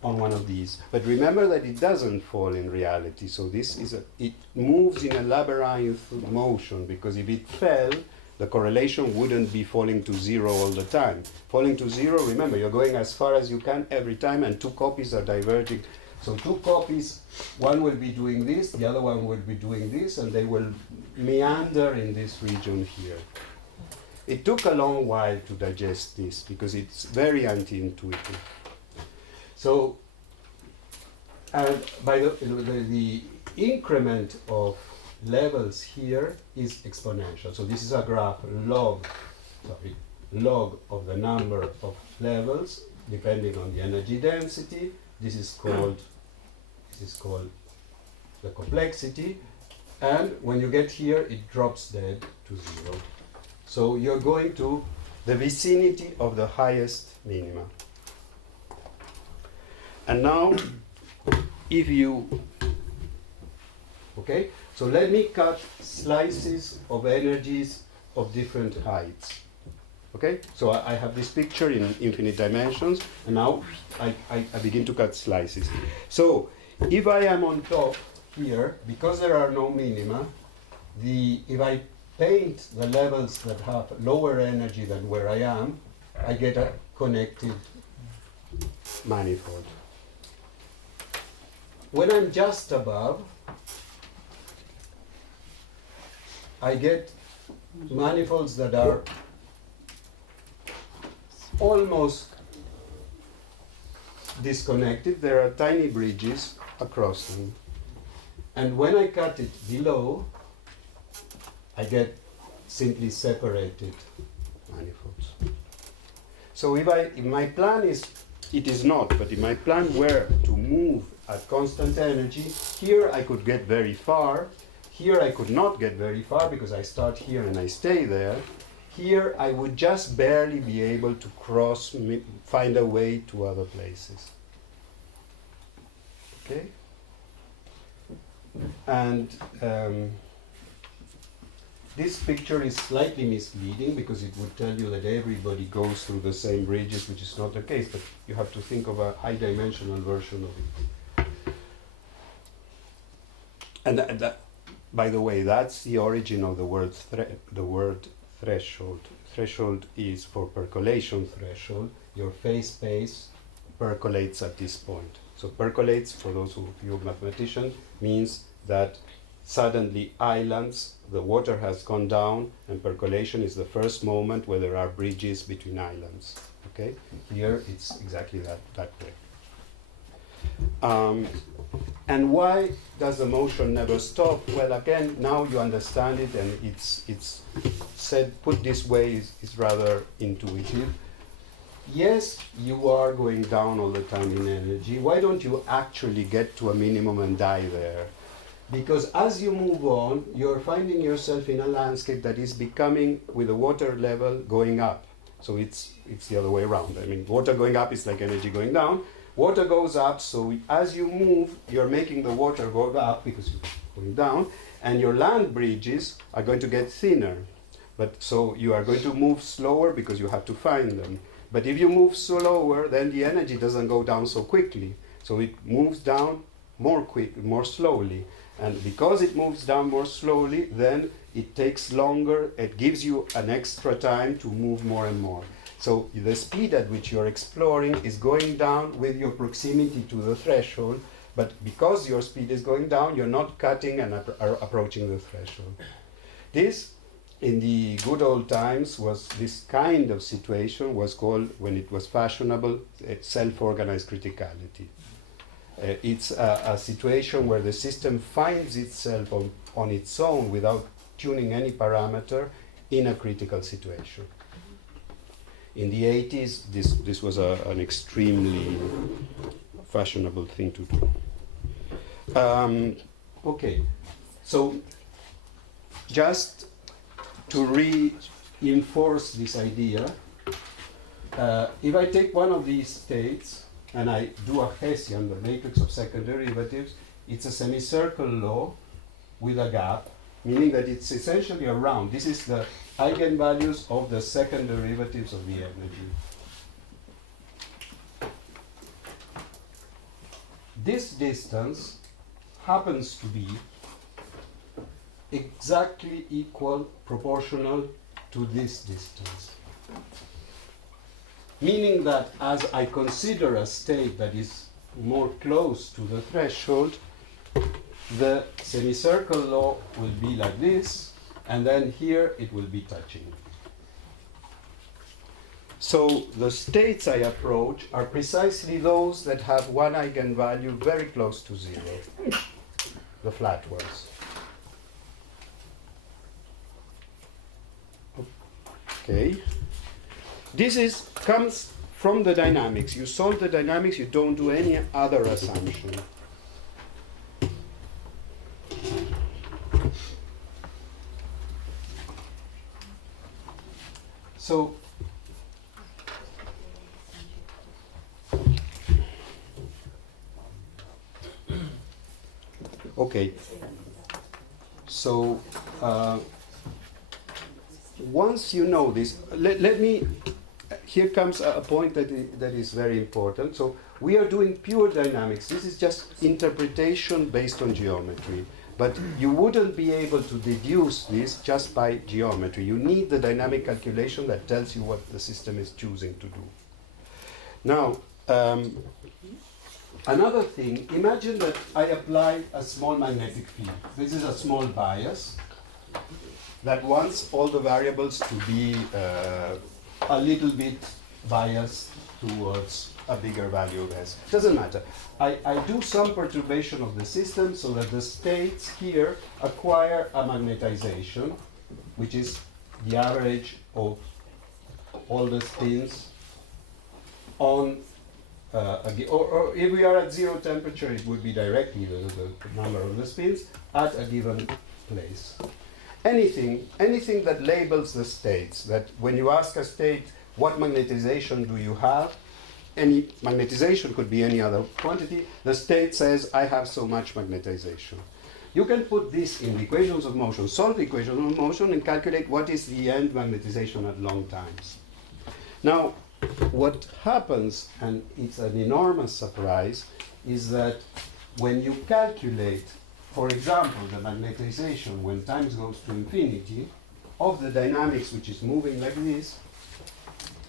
on one of these. But remember that it doesn't fall in reality, so this is it moves in a labyrinth motion, because if it fell, the correlation wouldn't be falling to 0 all the time. Falling to 0, remember, you're going as far as you can every time, and two copies are diverging. So two copies, one will be doing this, the other one will be doing this, and they will meander in this region here. It took a long while to digest this, because it's very anti-intuitive. So, and by the increment of levels here is exponential. So this is a graph log of the number of levels depending on the energy density. This is called the complexity, and when you get here, it drops dead to 0. So you're going to the vicinity of the highest minima. And now, if you, okay, so let me cut slices of energies of different heights. Okay, so I have this picture in infinite dimensions, and now I begin to cut slices. So if I am on top here, because there are no minima, if I paint the levels that have lower energy than where I am, I get a connected manifold. When I'm just above, I get manifolds that are almost disconnected. There are tiny bridges across them. And when I cut it below, I get simply separated manifolds. So if my plan is, it is not, but if my plan were to move at constant energy, here I could get very far. Here I could not get very far because I start here and I stay there. Here I would just barely be able to cross, find a way to other places. Okay? And this picture is slightly misleading because it would tell you that everybody goes through the same bridges, which is not the case, but you have to think of a high-dimensional version of it. And by the way, that's the origin of the word threshold. Threshold is for percolation threshold. Your phase space percolates at this point. So percolates, for those of you mathematicians, means that suddenly islands, the water has gone down, and percolation is the first moment where there are bridges between islands. Okay? Here it's exactly that way. And why does the motion never stop? Well, again, now you understand it, and it's said, put this way, is rather intuitive. Yes, you are going down all the time in energy. Why don't you actually get to a minimum and die there? Because as you move on, you're finding yourself in a landscape that is becoming, with the water level, going up. So it's the other way around. I mean, water going up is like energy going down. Water goes up, so as you move, you're making the water go up because you're going down, and your land bridges are going to get thinner. But so you are going to move slower because you have to find them. But if you move slower, then the energy doesn't go down so quickly. So it moves down more slowly. And because it moves down more slowly, then it takes longer. It gives you an extra time to move more and more. So the speed at which you're exploring is going down with your proximity to the threshold. But because your speed is going down, you're not cutting and approaching the threshold. This, in the good old times, was this kind of situation was called, when it was fashionable, self-organized criticality. It's a situation where the system finds itself on its own without tuning any parameter in a critical situation. In the 80s, this was an extremely fashionable thing to do. Okay, so just to reinforce this idea, if I take one of these states and I do a Hessian, the matrix of second derivatives, it's a semicircle law with a gap, meaning that it's essentially a round. This is the eigenvalues of the second derivatives of the energy. This distance happens to be exactly equal, proportional to this distance. Meaning that as I consider a state that is more close to the threshold, the semicircle law will be like this, and then here it will be touching. So the states I approach are precisely those that have one eigenvalue very close to zero, the flat ones. Okay. This comes from the dynamics. You solve the dynamics, you don't do any other assumption. So, okay. So, once you know this, let me, here comes a point that is very important. So we are doing pure dynamics. This is just interpretation based on geometry. But you wouldn't be able to deduce this just by geometry. You need the dynamic calculation that tells you what the system is choosing to do. Now, another thing, imagine that I apply a small magnetic field. This is a small bias that wants all the variables to be a little bit biased towards a bigger value of S. Doesn't matter. I do some perturbation of the system so that the states here acquire a magnetization, which is the average of all the spins on or if we are at 0 temperature, it would be directly the number of the spins at a given place. Anything that labels the states, that when you ask a state, what magnetization do you have? Any magnetization could be any other quantity. The state says, I have so much magnetization. You can put this in the equations of motion, solve the equations of motion, and calculate what is the end magnetization at long times. Now, what happens, and it's an enormous surprise, is that when you calculate, for example, the magnetization when time goes to infinity of the dynamics which is moving like this,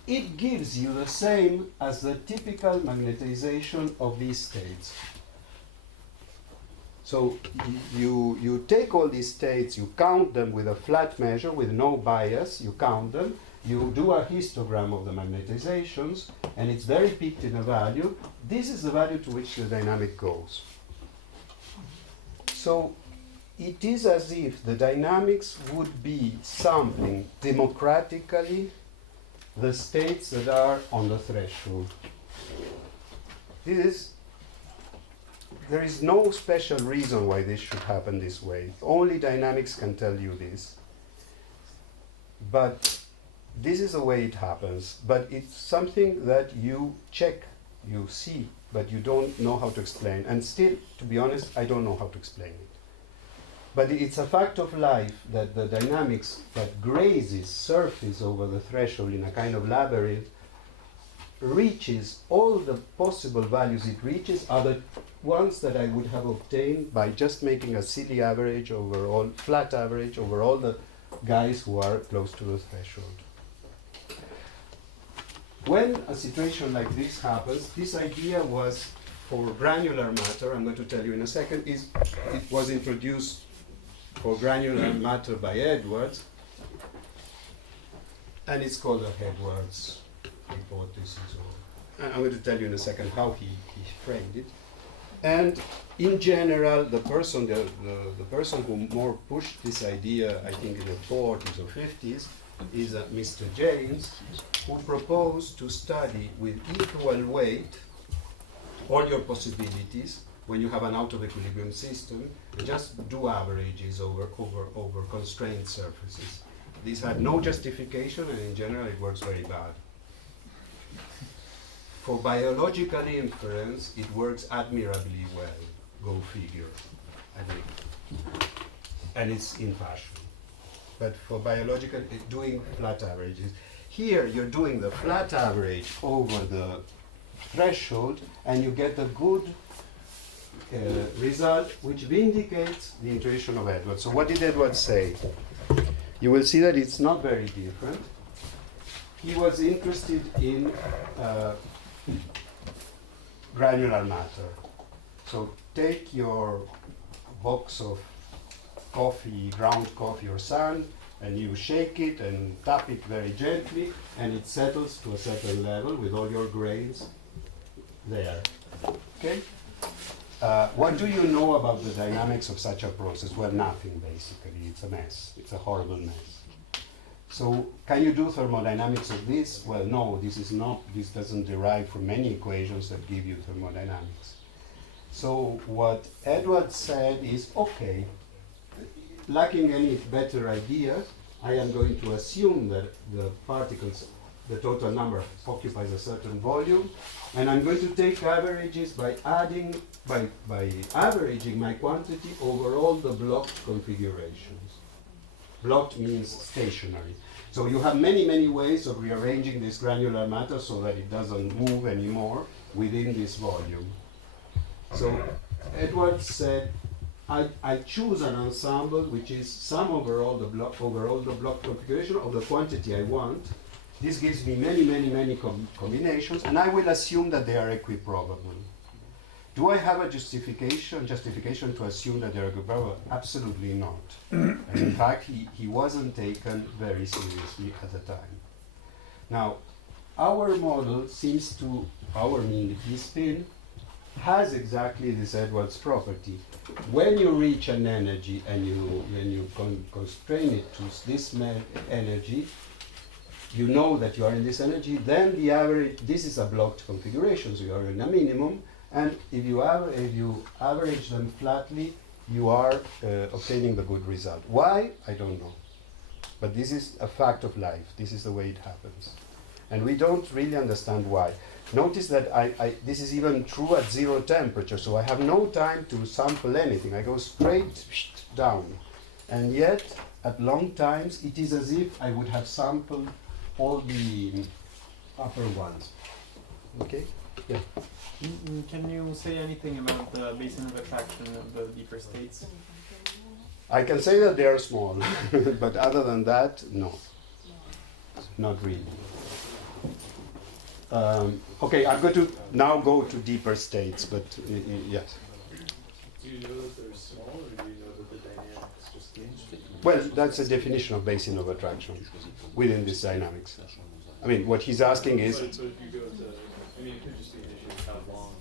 it gives you the same as the typical magnetization of these states. So you take all these states, you count them with a flat measure, with no bias, you count them, you do a histogram of the magnetizations, and it's very peaked in a value. This is the value to which the dynamic goes. So it is as if the dynamics would be sampling democratically the states that are on the threshold. There is no special reason why this should happen this way. Only dynamics can tell you this. But this is the way it happens. But it's something that you check, you see, but you don't know how to explain. And still, to be honest, I don't know how to explain it. But it's a fact of life that the dynamics that grazes, surfaces over the threshold in a kind of labyrinth, reaches all the possible values it reaches are the ones that I would have obtained by just making a silly average over all, flat average over all the guys who are close to the threshold. When a situation like this happens, this idea was for granular matter, I'm going to tell you in a second, it was introduced for granular matter by Edwards, and it's called the Edwards hypothesis. I'm going to tell you in a second how he framed it. And in general, the person who more pushed this idea, I think in the 40s or 50s, is Mr. James, who proposed to study with equal weight all your possibilities when you have an out of equilibrium system, and just do averages over constrained surfaces. This had no justification, and in general it works very bad. For biological inference, it works admirably well. Go figure, I think. And it's in fashion. But for biological, doing flat averages. Here you're doing the flat average over the threshold, and you get a good result which vindicates the intuition of Edwards. So what did Edwards say? You will see that it's not very different. He was interested in granular matter. So take your box of coffee, ground coffee or sand, and you shake it and tap it very gently, and it settles to a certain level with all your grains there. Okay? What do you know about the dynamics of such a process? Well, nothing basically. It's a mess. It's a horrible mess. So, can you do thermodynamics of this? Well, no, this doesn't derive from any equations that give you thermodynamics. So, what Edwards said is, okay, lacking any better idea, I am going to assume that the particles, the total number occupies a certain volume, and I'm going to take averages by averaging my quantity over all the blocked configurations. Blocked means stationary. So you have many, many ways of rearranging this granular matter so that it doesn't move anymore within this volume. So Edwards said, I choose an ensemble which is sum over all the block configuration of the quantity I want. This gives me many combinations, and I will assume that they are equiprobable. Do I have a justification to assume that they are equiprobable? Absolutely not. And in fact, he wasn't taken very seriously at the time. Now, our model seems to, this spin, has exactly this Edwards property. When you reach an energy and you constrain it to this energy, you know that you are in this energy, then the average, this is a blocked configuration, so you are in a minimum, and if you average them flatly, you are obtaining the good result. Why? I don't know. But this is a fact of life. This is the way it happens. And we don't really understand why. Notice that this is even true at 0 temperature, so I have no time to sample anything. I go straight down. And yet, at long times, it is as if I would have sampled all the upper ones. Okay? Yeah. Can you say anything about the basin of attraction of the deeper states? I can say that they are small, but other than that, no. Not really. Okay, I'm going to now go to deeper states, but yes. Do you know that they're small, or do you know that the dynamics just change? Well, that's a definition of basin of attraction within this dynamics. I mean, what he's asking is... So if you go to, I mean, it could just be an issue of how long.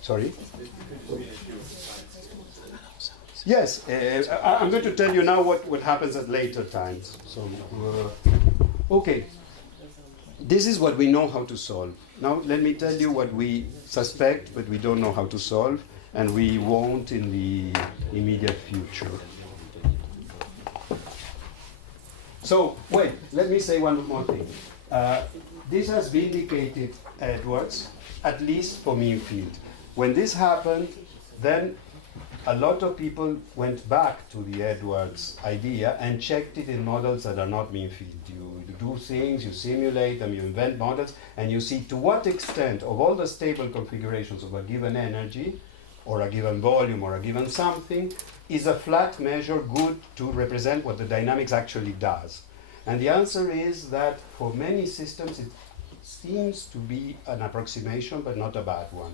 Sorry? It could just be an issue of science. Yes, I'm going to tell you now what happens at later times. So, okay. This is what we know how to solve. Now, let me tell you what we suspect, but we don't know how to solve, and we won't in the immediate future. So, wait, let me say one more thing. This has vindicated Edwards, at least for mean field. When this happened, then a lot of people went back to the Edwards idea and checked it in models that are not mean field. You do things, you simulate them, you invent models, and you see to what extent of all the stable configurations of a given energy, or a given volume, or a given something, is a flat measure good to represent what the dynamics actually does. And the answer is that for many systems it seems to be an approximation, but not a bad one.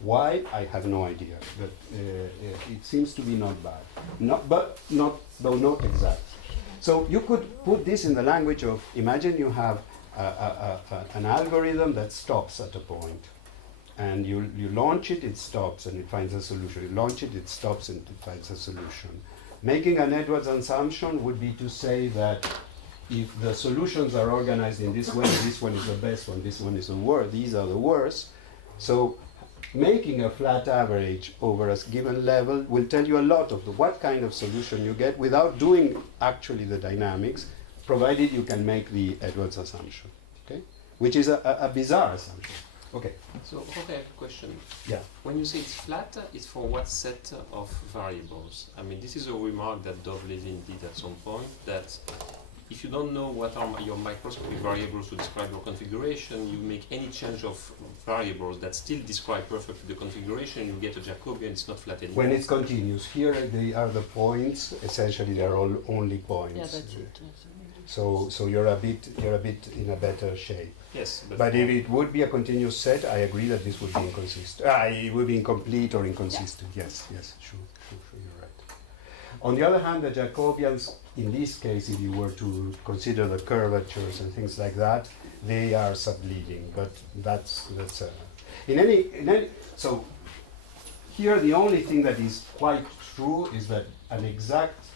Why? I have no idea, but it seems to be not bad. Though not exact. So you could put this in the language of, imagine you have an algorithm that stops at a point. And you launch it, it stops, and it finds a solution. You launch it, it stops, and it finds a solution. Making an Edwards assumption would be to say that if the solutions are organized in this way, this one is the best one, this one is the worst, these are the worst. So making a flat average over a given level will tell you a lot of what kind of solution you get without doing actually the dynamics, provided you can make the Edwards assumption, okay? Which is a bizarre assumption. Okay. So, okay, I have a question. Yeah. When you say it's flat, it's for what set of variables? I mean, this is a remark that Dov Levin did at some point, that if you don't know what are your microscopic variables to describe your configuration, you make any change of variables that still describe perfectly the configuration, you get a Jacobian, it's not flat anymore. When it's continuous, here they are the points. Essentially, they are all only points. Yeah, that's it. So you're a bit in a better shape. Yes, But if it would be a continuous set, I agree that this would be inconsistent. It would be incomplete or inconsistent. Yeah. Yes, sure, you're right. On the other hand, the Jacobians, in this case, if you were to consider the curvatures and things like that, they are subleading. But that's in any. So here, the only thing that is quite true is that an exact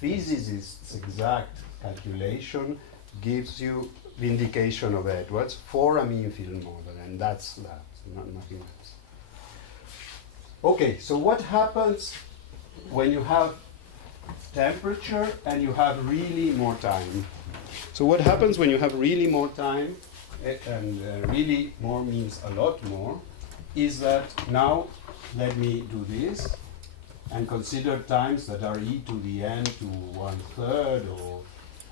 physicist's exact calculation gives you vindication of Edwards for a mean field model, and that's that, nothing else. Okay, so what happens when you have temperature and you have really more time? So what happens when you have really more time, and really more means a lot more, is that now let me do this and consider times that are e to the n to 1/3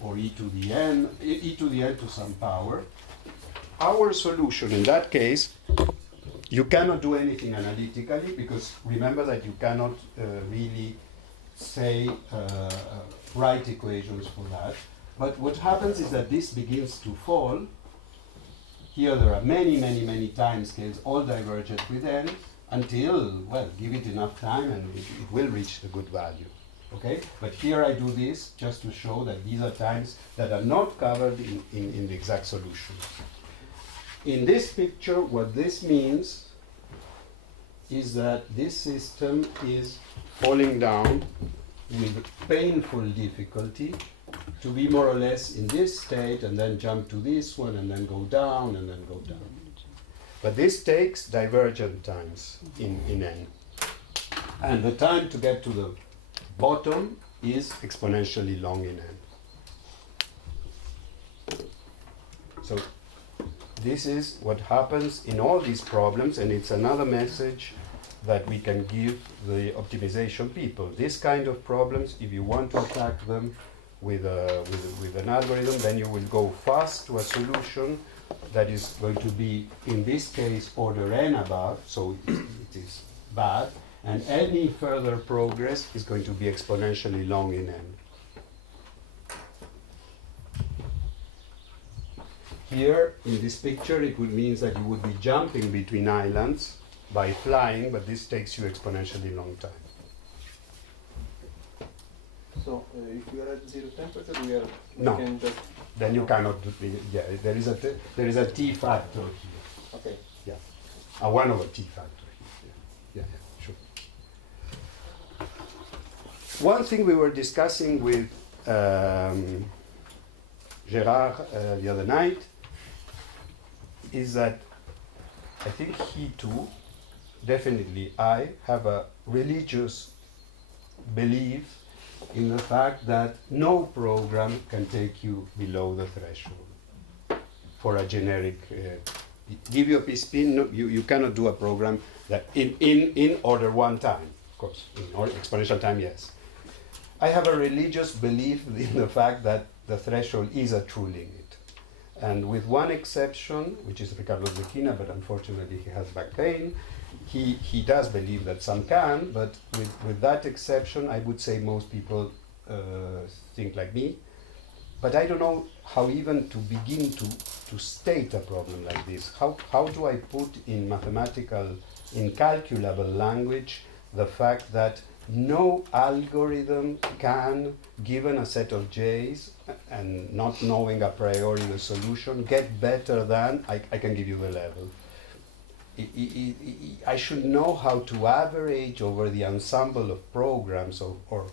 or e to the n to some power. Our solution in that case You cannot do anything analytically because remember that you cannot really say write equations for that. But what happens is that this begins to fall. Here there are many, many, many time scales, all divergent with n, until, well, give it enough time and it will reach the good value. Okay? But here I do this just to show that these are times that are not covered in the exact solution. In this picture, what this means is that this system is falling down with painful difficulty to be more or less in this state and then jump to this one and then go down and then go down. But this takes divergent times in n. And the time to get to the bottom is exponentially long in n. So this is what happens in all these problems, and it's another message that we can give the optimization people. This kind of problems, if you want to attack them with an algorithm, then you will go fast to a solution that is going to be, in this case, order n above, so it is bad, and any further progress is going to be exponentially long in n. Here, in this picture, it would mean that you would be jumping between islands by flying, but this takes you exponentially long time. So if we are at 0 temperature, we No. can just Then you cannot do there is a t factor here. okay. Yeah, a 1 over t factor here. Yeah, sure. One thing we were discussing with Gérard the other night is that I think he too, definitely I, have a religious belief in the fact that no program can take you below the threshold for a generic. Give you a p-spin, no, you cannot do a program that in order one time, of course, in exponential time, yes. I have a religious belief in the fact that the threshold is a true limit. And with one exception, which is Ricardo Zequina, but unfortunately he has back pain, he does believe that some can, but with that exception, I would say most people think like me. But I don't know how even to begin to state a problem like this. How do I put in calculable language, the fact that no algorithm can, given a set of J's and not knowing a priori the solution, get better than, I can give you the level. I should know how to average over the ensemble of programs or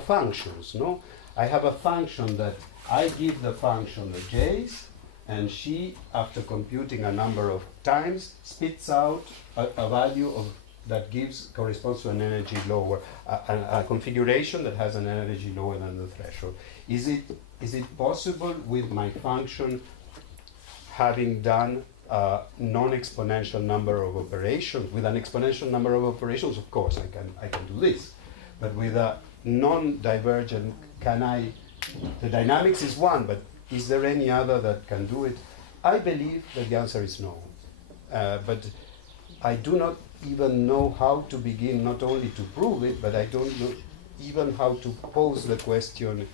functions, no? I have a function that I give the function the J's, and she, after computing a number of times, spits out a value that corresponds to an energy lower, a configuration that has an energy lower than the threshold. Is it possible with my function having done a non-exponential number of operations? With an exponential number of operations, of course, I can do this. But with a non-divergent, the dynamics is one, but is there any other that can do it? I believe that the answer is no. But I do not even know how to begin, not only to prove it, but I don't know even how to pose the question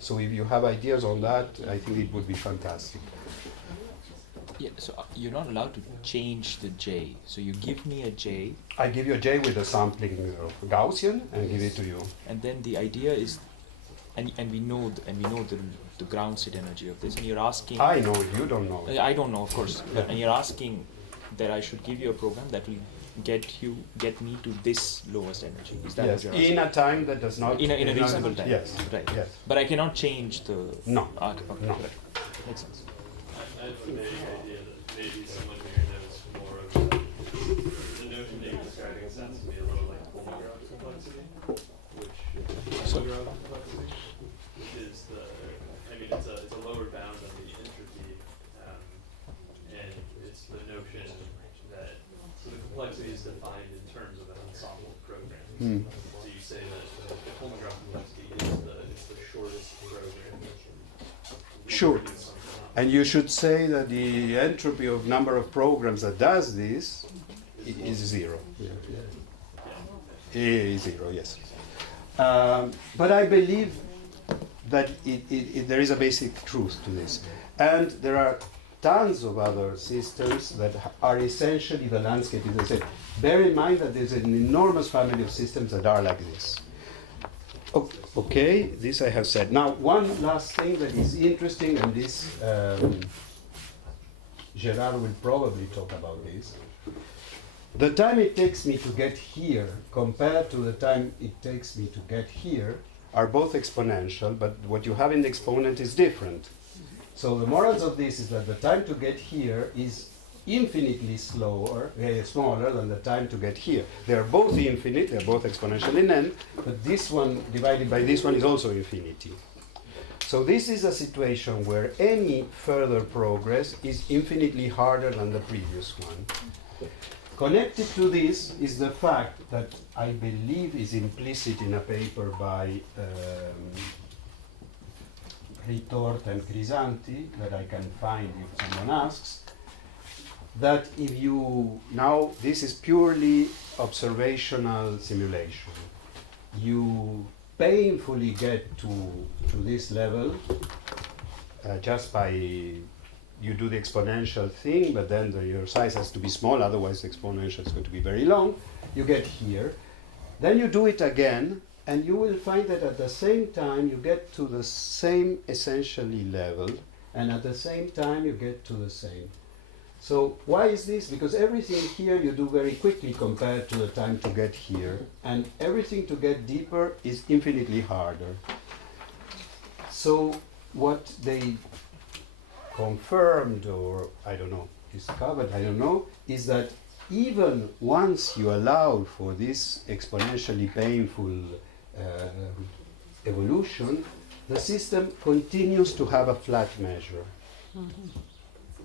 so if you have ideas on that, I think it would be fantastic. Yeah, so you're not allowed to change the J. So you give me a J. I give you a J with a sampling of Gaussian and give it to you. And then the idea is, and we know the ground state energy of this, and you're asking. I know it, you don't know it. I don't know, of course. And you're asking that I should give you a program that will get me to this lowest energy. Is that yes, what you're asking? in a time that does not. In a reasonable time. Yes. Right. Yes. But I cannot change the. No. Okay, No. right. Makes sense. I have a vague idea that maybe someone here knows more of the notion that you're describing sounds to me a little like Kolmogorov complexity, which Kolmogorov complexity is it's a lower bound on the entropy, and it's the notion that so the complexity is defined in terms of an ensemble of programs. So you say that the Kolmogorov complexity is the shortest program. Sure. And you should say that the entropy of number of programs that does this is zero. Is zero, yes. But I believe that there is a basic truth to this. And there are tons of other systems that are essentially the landscape is the same. Bear in mind that there's an enormous family of systems that are like this. Okay, this I have said. Now, one last thing that is interesting, and this Gerard will probably talk about this. The time it takes me to get here compared to the time it takes me to get here are both exponential, but what you have in the exponent is different. So the morals of this is that the time to get here is infinitely smaller than the time to get here. They are both infinite, they are both exponential in n, but this one divided by this one is also infinity. So this is a situation where any further progress is infinitely harder than the previous one. Connected to this is the fact that I believe is implicit in a paper by Ritort and Crisanti that I can find if someone asks, that if you, now this is purely observational simulation, you painfully get to this level just by, you do the exponential thing, but then your size has to be small, otherwise the exponential is going to be very long. You get here, then you do it again, and you will find that at the same time you get to the same essentially level, and at the same time you get to the same. So why is this? Because everything here you do very quickly compared to the time to get here, and everything to get deeper is infinitely harder. So what they confirmed, or I don't know, discovered, I don't know, is that even once you allow for this exponentially painful evolution, the system continues to have a flat measure,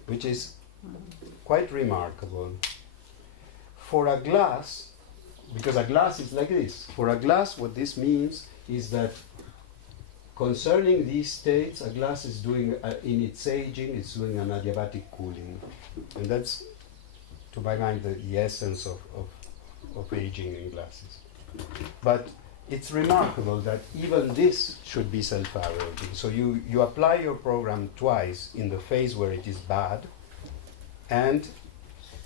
which is quite remarkable. For a glass, because a glass is like this, for a glass what this means is that concerning these states, a glass is doing, in its aging, it's doing an adiabatic cooling. And that's, to my mind, the essence of aging in glasses. But it's remarkable that even this should be self-averaging. So you apply your program twice in the phase where it is bad, and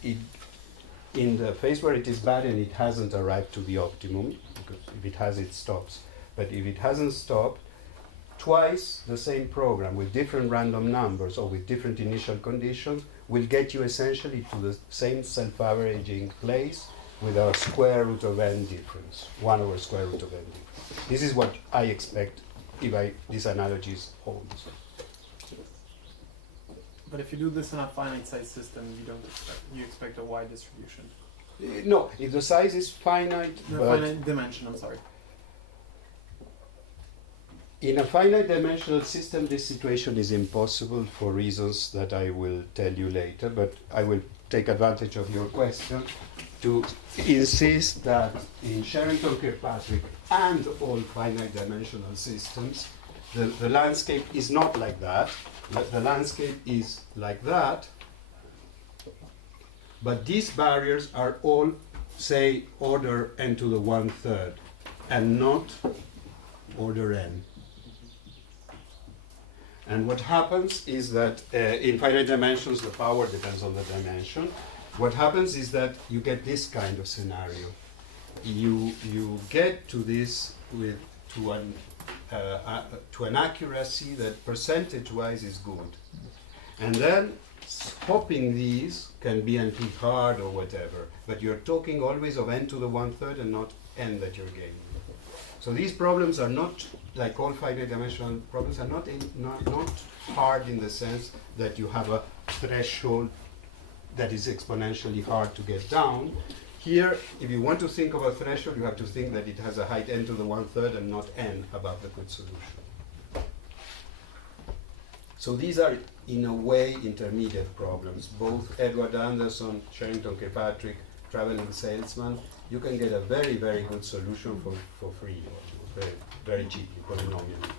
in the phase where it is bad and it hasn't arrived to the optimum, because if it has, it stops. But if it hasn't stopped, twice the same program with different random numbers or with different initial conditions will get you essentially to the same self-averaging place with a square root of n difference, 1 over square root of n difference. This is what I expect if this analogy holds. But if you do this in a finite size system, you expect a wide distribution. No, if the size is finite, The but finite dimension, I'm sorry. in a finite dimensional system, this situation is impossible for reasons that I will tell you later, but I will take advantage of your question to insist that in Sherrington-Kirkpatrick and all finite dimensional systems, the landscape is not like that. The landscape is like that, but these barriers are all, say, order n to the 1/3, and not order n. And what happens is that in finite dimensions, the power depends on the dimension. What happens is that you get this kind of scenario. You get to this to an accuracy that percentage-wise is good. And then swapping these can be anti-hard or whatever, but you're talking always of n to the 1/3 and not n that you're gaining. So these problems are not, like all finite dimensional problems, are not hard in the sense that you have a threshold that is exponentially hard to get down. Here, if you want to think of a threshold, you have to think that it has a height n to the 1/3 and not n above the good solution. So these are, in a way, intermediate problems. Both Edward Anderson, Sherrington-Kirkpatrick, Traveling Salesman, you can get a very, very good solution for free, or very, very cheaply, polynomially.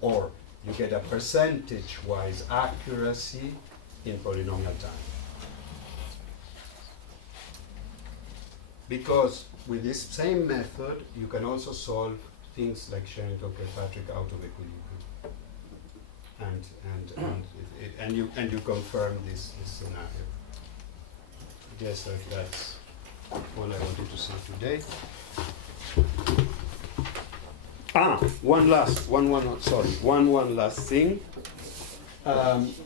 Or you get a percentage-wise accuracy in polynomial time. Because with this same method, you can also solve things like Sherrington-Kirkpatrick out of equilibrium, and you confirm this scenario. I guess that's all I wanted to say today. One last thing.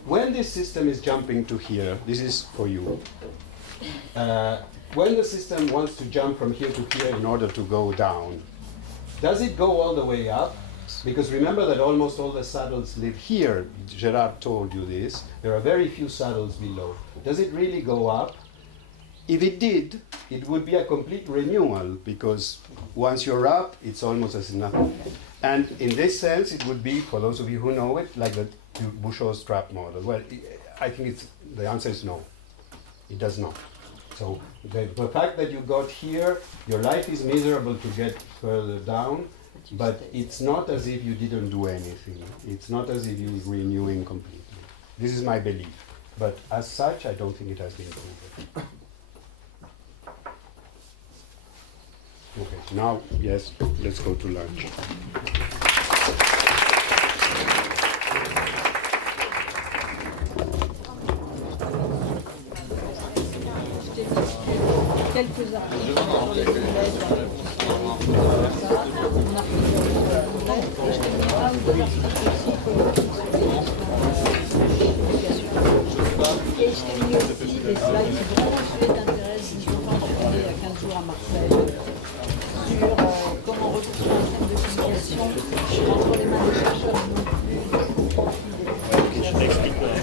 When this system is jumping to here, this is for you. When the system wants to jump from here to here in order to go down, does it go all the way up? Because remember that almost all the saddles live here. Gerard told you this. There are very few saddles below. Does it really go up? If it did, it would be a complete renewal, because once you're up, it's almost as nothing. And in this sense, it would be, for those of you who know it, like the Bouchot's trap model. Well, I think the answer is no. It does not. So the fact that you got here, your life is miserable to get further down, but it's not as if you didn't do anything. It's not as if you're renewing completely. This is my belief. But as such, I don't think it has been proven. Okay, now, yes, let's go to lunch. Quelques articles sur les boulettes, on a pris et je t'ai mis un ou deux articles aussi politiques sur les et je t'ai mis aussi des slides qui vont t'intéressent, je vais en tourner il y a 15 jours à Marseille sur comment reconstruire un système de communication entre les mains des chercheurs non plus